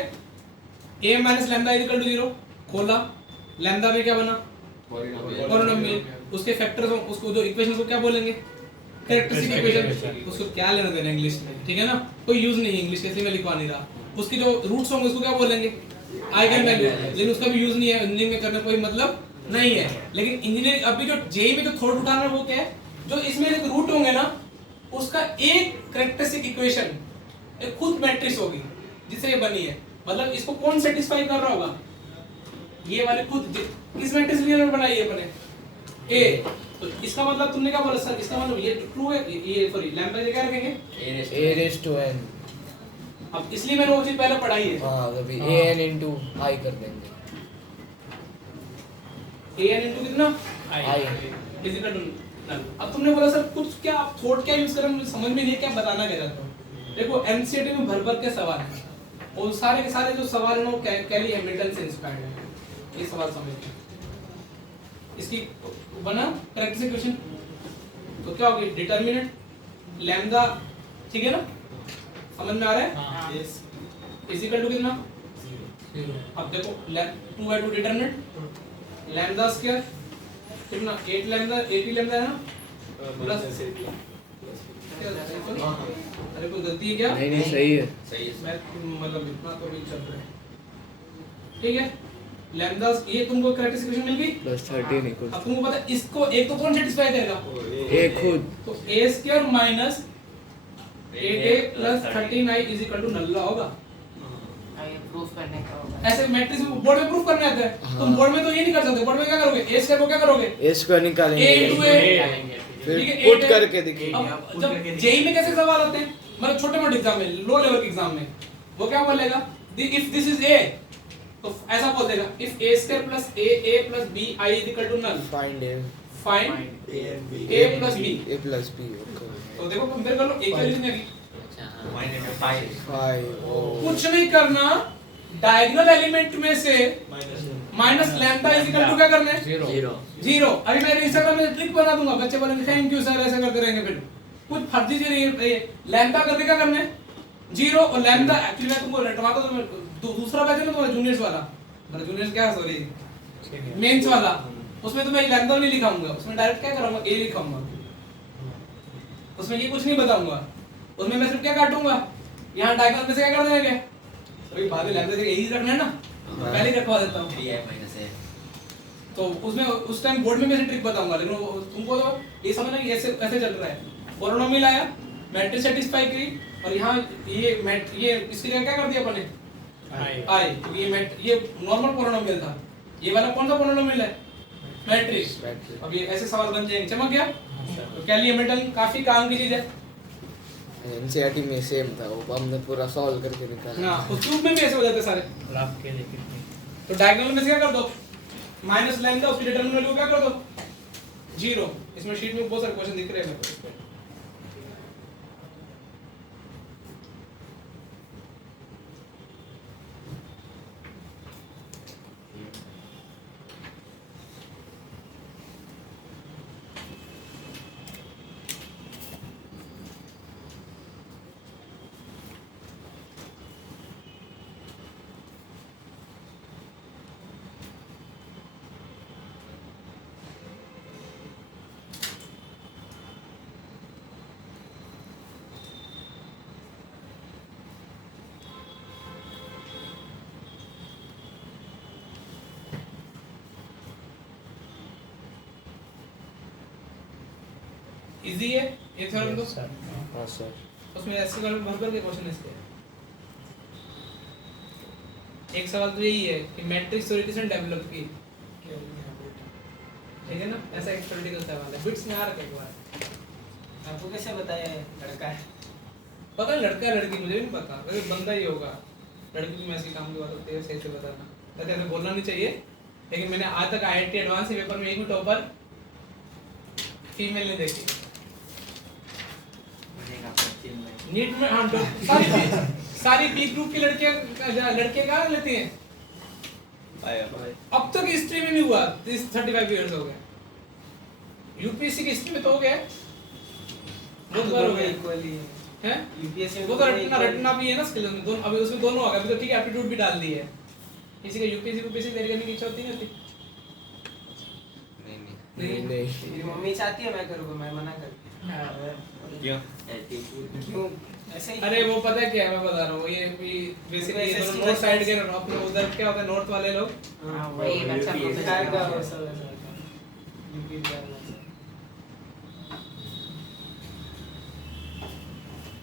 a minus lambda is equal to 0 खोला, लैम्डा में क्या बना पॉलिनोमियल, उसके फैक्टर्स, उसको जो इक्वेशन को क्या बोलेंगे, कैरेक्टरिस्टिक इक्वेशन, उसको क्या लेना देना इंग्लिश में, ठीक है ना, कोई यूज नहीं है इंग्लिश, कैसे मैं लिखवा नहीं रहा। उसके जो रूट्स होंगे उसको क्या बोलेंगे, आइगन वैल्यू, लेकिन उसका भी यूज नहीं है, इंजीनियरिंग में करने कोई मतलब नहीं है। लेकिन इंजीनियरिंग अभी जो जेईई में जो थॉट उठाना है वो क्या है, जो इसमें एक रूट होंगे ना उसका एक कैरेक्टरिस्टिक इक्वेशन एक खुद मैट्रिक्स होगी जिससे ये बनी है, मतलब इसको कौन सेटिस्फाई कर रहा होगा, ये वाले खुद किस मैट्रिक्स में बनाई है अपने ए। तो इसका मतलब तुमने क्या बोला सर, इसका मतलब ये ट्रू है, ये सॉरी लैम्डा क्या रखेंगे a raised to n। अब इसलिए मैंने वो चीज पहले पढ़ाई है, हाँ अभी an into i कर देंगे, an into कितना i is equal to null. अब तुमने बोला सर कुछ क्या आप थॉट क्या यूज कर रहे हो, मुझे समझ में नहीं है क्या बताना क्या चाहते हो। देखो एनसीईआरटी में भर भर के सवाल है, और सारे के सारे जो सवाल हैं वो कैली हैमिल्टन से इंस्पायर्ड है, ये सवाल समझिए। इसकी बना कैरेक्टरिस्टिक इक्वेशन, तो क्या होगी, डिटरमिनेंट लैम्डा, ठीक है ना, समझ में आ रहा है, यस, इज इक्वल टू कितना 0। अब देखो 2/2 डिटरमिनेंट लैम्डा स्क्वायर कितना 8 लैम्डा 80 लैम्डा है ना, प्लस अरे कोई गलती है क्या, नहीं सही है, मैं मतलब इतना तो भी चल रहा है, ठीक है। लैम्डा ये तुमको कैरेक्टरिस्टिक इक्वेशन मिल गई प्लस 13 इक्वल्स, अब तुमको पता है इसको एक तो कौन सेटिस्फाई करेगा, a खुद, तो a square minus 8a plus 13i is equal to नल्ला होगा। ये प्रूफ करने का होगा, ऐसे मैट्रिक्स बोर्ड में प्रूफ करने आता है, तुम बोर्ड में तो ये नहीं कर सकते, बोर्ड में क्या करोगे, a स्क्वायर को क्या करोगे a स्क्वायर निकालेंगे, a into a, फिर ठीक है, पुट 8a करके दिखेगा। अब जब जेईई में कैसे सवाल आते हैं, मतलब छोटे मोटे एग्जाम में, लो लेवल के एग्जाम में, वो क्या बोलेगा, इफ दिस इज a तो ऐसा बोल देगा if a square plus a plus b I is equal to null find A find a plus b A plus B okay तो देखो कंपेयर कर लो एक वैल्यू नहीं आएगी अच्छा हाँ -5 फाइव ओ कुछ नहीं करना डायगोनल एलिमेंट में से minus lambda is equal to क्या करना है जीरो जीरो। अभी मैं इंस्टाग्राम में ट्रिक बना दूंगा, बच्चे बोलेंगे थैंक यू सर ऐसा करते रहेंगे, फिर कुछ फर्जी चीज नहीं। लैम्डा करके क्या करना है जीरो, और लैम्डा एक्चुअली मैं तुमको रटवा तो दूसरा बैच है ना तुम्हारा जूनियर्स वाला, मतलब जूनियर्स क्या सॉरी मेंस वाला, उसमें तो मैं लैम्डा नहीं लिखाऊंगा, उसमें डायरेक्ट क्या करूंगा ए लिखाऊंगा, उसमें ये कुछ नहीं बताऊंगा, उसमें मैं सिर्फ क्या काटूंगा यहाँ डायगोनल में से क्या कर देंगे अभी बाद में लैम्डा से यही रखना है ना, पहले ही रखवा देता हूँ। 3i minus a तो उसमें उस टाइम बोर्ड में मैं ट्रिक बताऊंगा, लेकिन तुमको तो ये समझना कि ऐसे ऐसे चल रहा है। पॉलिनोमियल आया, मैट्रिक्स सेटिस्फाई की, और यहाँ ये इसके लिए क्या कर दिया अपने आई, क्योंकि ये नॉर्मल पॉलिनोमियल था, ये वाला कौन सा पॉलिनोमियल है मैट्रिक्स। अब ये ऐसे सवाल बन जाएंगे, चमक गया। तो कैली हैमिल्टन काफी काम की चीज है, एनसीईआरटी में सेम था वो, हमने पूरा सॉल्व करके निकाला। हाँ उस ट्यूब में भी ऐसे हो जाते सारे। ग्राफ के लिए कितनी तो डायगोनल में से क्या कर दो माइनस लैम्डा, उसकी डिटरमिनेंट वैल्यू क्या कर दो जीरो। इसमें शीट में बहुत सारे क्वेश्चन दिख रहे हैं मेरे को। इजी है ये थ्योरम तो, सर हाँ सर। उसमें ऐसे भर के क्वेश्चन इसके। एक सवाल तो यही है कि मैट्रिक्स थ्योरी किसने डेवलप की, ठीक है ना, ऐसा एक थ्योरेटिकल सवाल है, बिट्स में आ रखा है एक बार। आपको कैसे बताया है लड़का है? पता नहीं लड़का है लड़की मुझे भी नहीं पता, वैसे बंदा ही होगा, लड़की में ऐसी काम की बात होती है, सही से बताना, वैसे ऐसे बोलना नहीं चाहिए, लेकिन मैंने आज तक IIT एडवांस के पेपर में एक भी टॉपर फीमेल नहीं देखी। नीट में हाँ सारी बी ग्रुप की लड़कियां लड़के कहाँ लेती हैं, अब तक हिस्ट्री में नहीं हुआ, 35 इयर्स हो गए, यूपीएससी की हिस्ट्री में तो हो गया बहुत बार हो गया इक्वली हैं, यूपीएससी वो तो रटना भी है ना स्किल में, दोनों अभी उसमें दोनों आ गए, अभी तो ठीक है एप्टीट्यूड भी डाल दी है, किसी का यूपीएससी तैयारी करने की इच्छा होती नहीं होती। नहीं मेरी मम्मी चाहती है मैं करूँगा, मैं मना कर क्यों ऐसे ही। अरे वो पता है क्या है मैं बता रहा हूँ, ये बेसिकली ये दोनों नॉर्थ साइड के अपने उधर क्या होता है नॉर्थ वाले लोग हाँ वही अच्छा बिहार का वो सब ऐसा यूपी बिहार में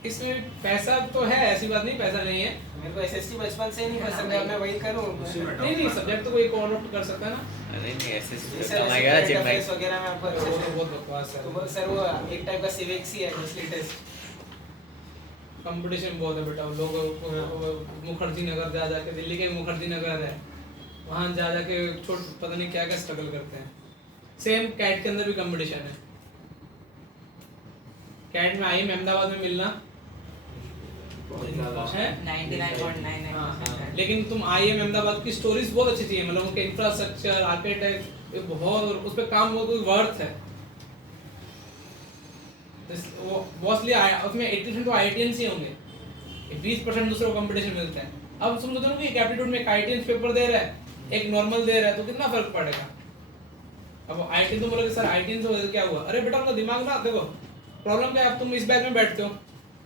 इसमें पैसा तो है, ऐसी बात नहीं पैसा नहीं है, मेरे को एसएससी बचपन से ही नहीं पसंद है, मैं वही करूँ। नहीं सब्जेक्ट तो कोई और ऑप्ट कर सकता है ना, अरे नहीं ऐसे जैसे सिस्टम आएगा ना चिप इंटरफेस वगैरह में आपको वो अच्छे तो से बहुत बकवास है, तो सर वो एक टाइप का सिविक्स ही है मोस्टली टेस्ट। कंपटीशन बहुत है बेटा, लोग मुखर्जी नगर जा जाके, दिल्ली के मुखर्जी नगर है वहाँ जा जाके छोट पता नहीं क्या क्या स्ट्रगल करते हैं। सेम कैट के अंदर भी कंपटीशन है, कैट में IIM अहमदाबाद में मिलना है 99.99%। लेकिन तुम IIM अहमदाबाद की स्टोरीज बहुत अच्छी चाहिए, मतलब उनके इंफ्रास्ट्रक्चर आर्किटेक्ट बहुत उस पे काम बहुत वर्थ है, वो मोस्टली उसमें 80% तो IITians ही होंगे, 20% दूसरे को कंपटीशन मिलता है। अब तुम सोचो ना कि एक एप्टीट्यूड में एक IITians पेपर दे रहा है, एक नॉर्मल दे रहा है, तो कितना फर्क पड़ेगा। अब IIT तुम बोलोगे सर IITians हो क्या हुआ, अरे बेटा उनका दिमाग ना, देखो प्रॉब्लम क्या है, अब तुम इस बैच में बैठते हो,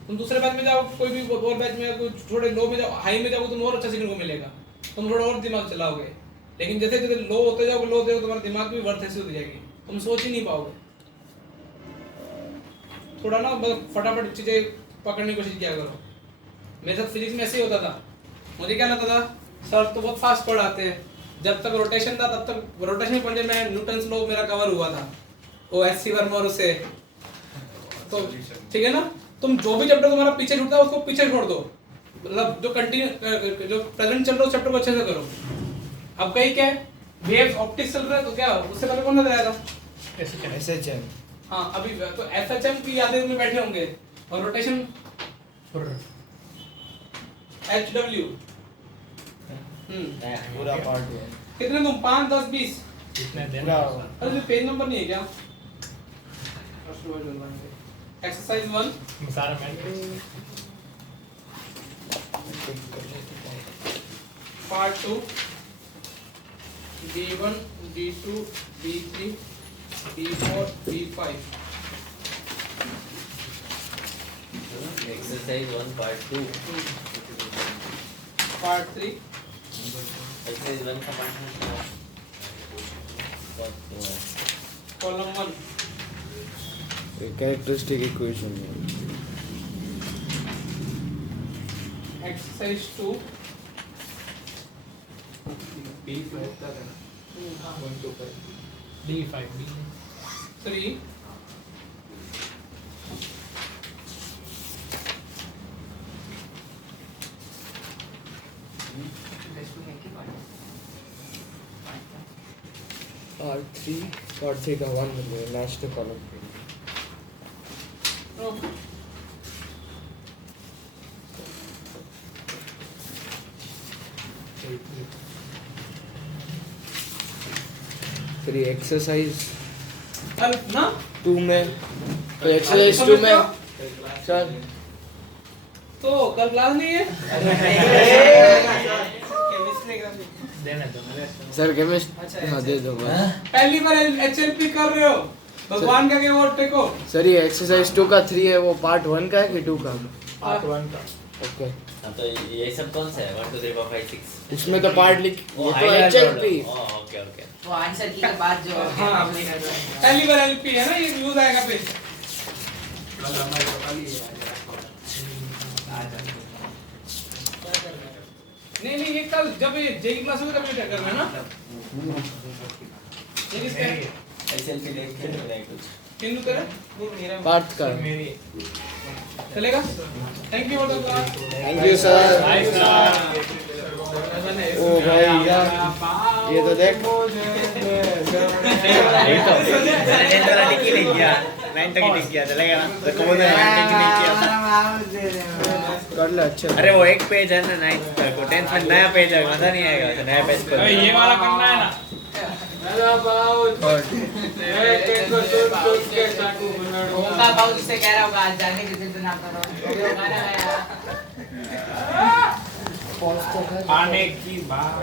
तुम दूसरे बैच में जाओ, कोई भी और बैच में कोई थोड़े लो में जाओ, हाई में जाओ, तुम और अच्छा सीखने को मिलेगा, तुम थोड़ा और दिमाग चलाओगे। लेकिन जैसे जैसे लो होते जाओगे तुम्हारा दिमाग भी वर्थ ऐसी होती जाएगी, तुम सोच ही नहीं पाओगे। थोड़ा ना मतलब फटाफट चीजें पकड़ने की कोशिश किया करो। मेरे साथ फिजिक्स में ऐसे ही होता था, मुझे क्या लगता था सर तो बहुत फास्ट पढ़ाते हैं, जब तक रोटेशन था तब तक रोटेशन पढ़ने में न्यूटन्स लॉ मेरा कवर हुआ था, वो एस सी वर्मा और उसे, तो ठीक है ना, तुम जो भी चैप्टर तुम्हारा पीछे छूटता है उसको पीछे छोड़ दो, मतलब जो कंटिन्यू जो प्रेजेंट चल रहा है उस चैप्टर को अच्छे से करो। अब कहीं क्या है, वेव्स ऑप्टिक्स चल रहा है, तो क्या उससे पहले कौन नजर आएगा? SHM हाँ अभी तो एफएचएम की यादें में बैठे होंगे, और रोटेशन एचडब्ल्यू। पूरा पार्ट है कितने तुम 5 10 20? कितने दिन पूरा अरे पेज नंबर नहीं है क्या? एक्सरसाइज 1 सारा मैंने part 2 D1 D2 D3 D4 D5 exercise 1 part 2 part 3 exercise 1 का part column 1 characteristic equation exercise 2 D5 3 part 3 का 1 मैच द कॉलम फिर एक्सरसाइज हेल्प ना 2 में तो एक्सरसाइज 2 में सर तो कल क्लास नहीं है। देना दो सर केमिस्ट हाँ दे दो बस पहली बार एचएलपी कर रहे हो, भगवान का के वो टेको। सर ये एक्सरसाइज 2 का 3 है, वो पार्ट 1 का है कि 2 का? पार्ट 1 का ओके हां तो ये सब कौन सा है 1 2 3 4 5 6 इसमें तो पार्ट लिख वो ये तो एचएलपी ओके ओके वो आंसर की के बाद जो हाँ पहली बार एलपी है ना, ये यूज आएगा फिर। कल हमारे को खाली है नहीं नहीं, ये कल जब ये जेई क्लास होगी तब ये करना है ना। ये किसका है? एसएलसी देख के मिला है कुछ किन्नू तेरा पार्ट का मेरी चलेगा। Thank you for the class. Thank you sir ओ भाई यार ये तो देख टेंथ वाला टिक ही नहीं किया 9 तक ही टिक किया चलेगा ना तो कौन है 9 तक ही नहीं किया कर ले अच्छे अरे वो एक पेज है ना 9th तक वो 10th में नया पेज है मजा नहीं आएगा तो नया पेज पर ये वाला करना है ना होगा बाबू से कह रहा होगा आज जाने के जिद ना करो होगा ना यार आने की बात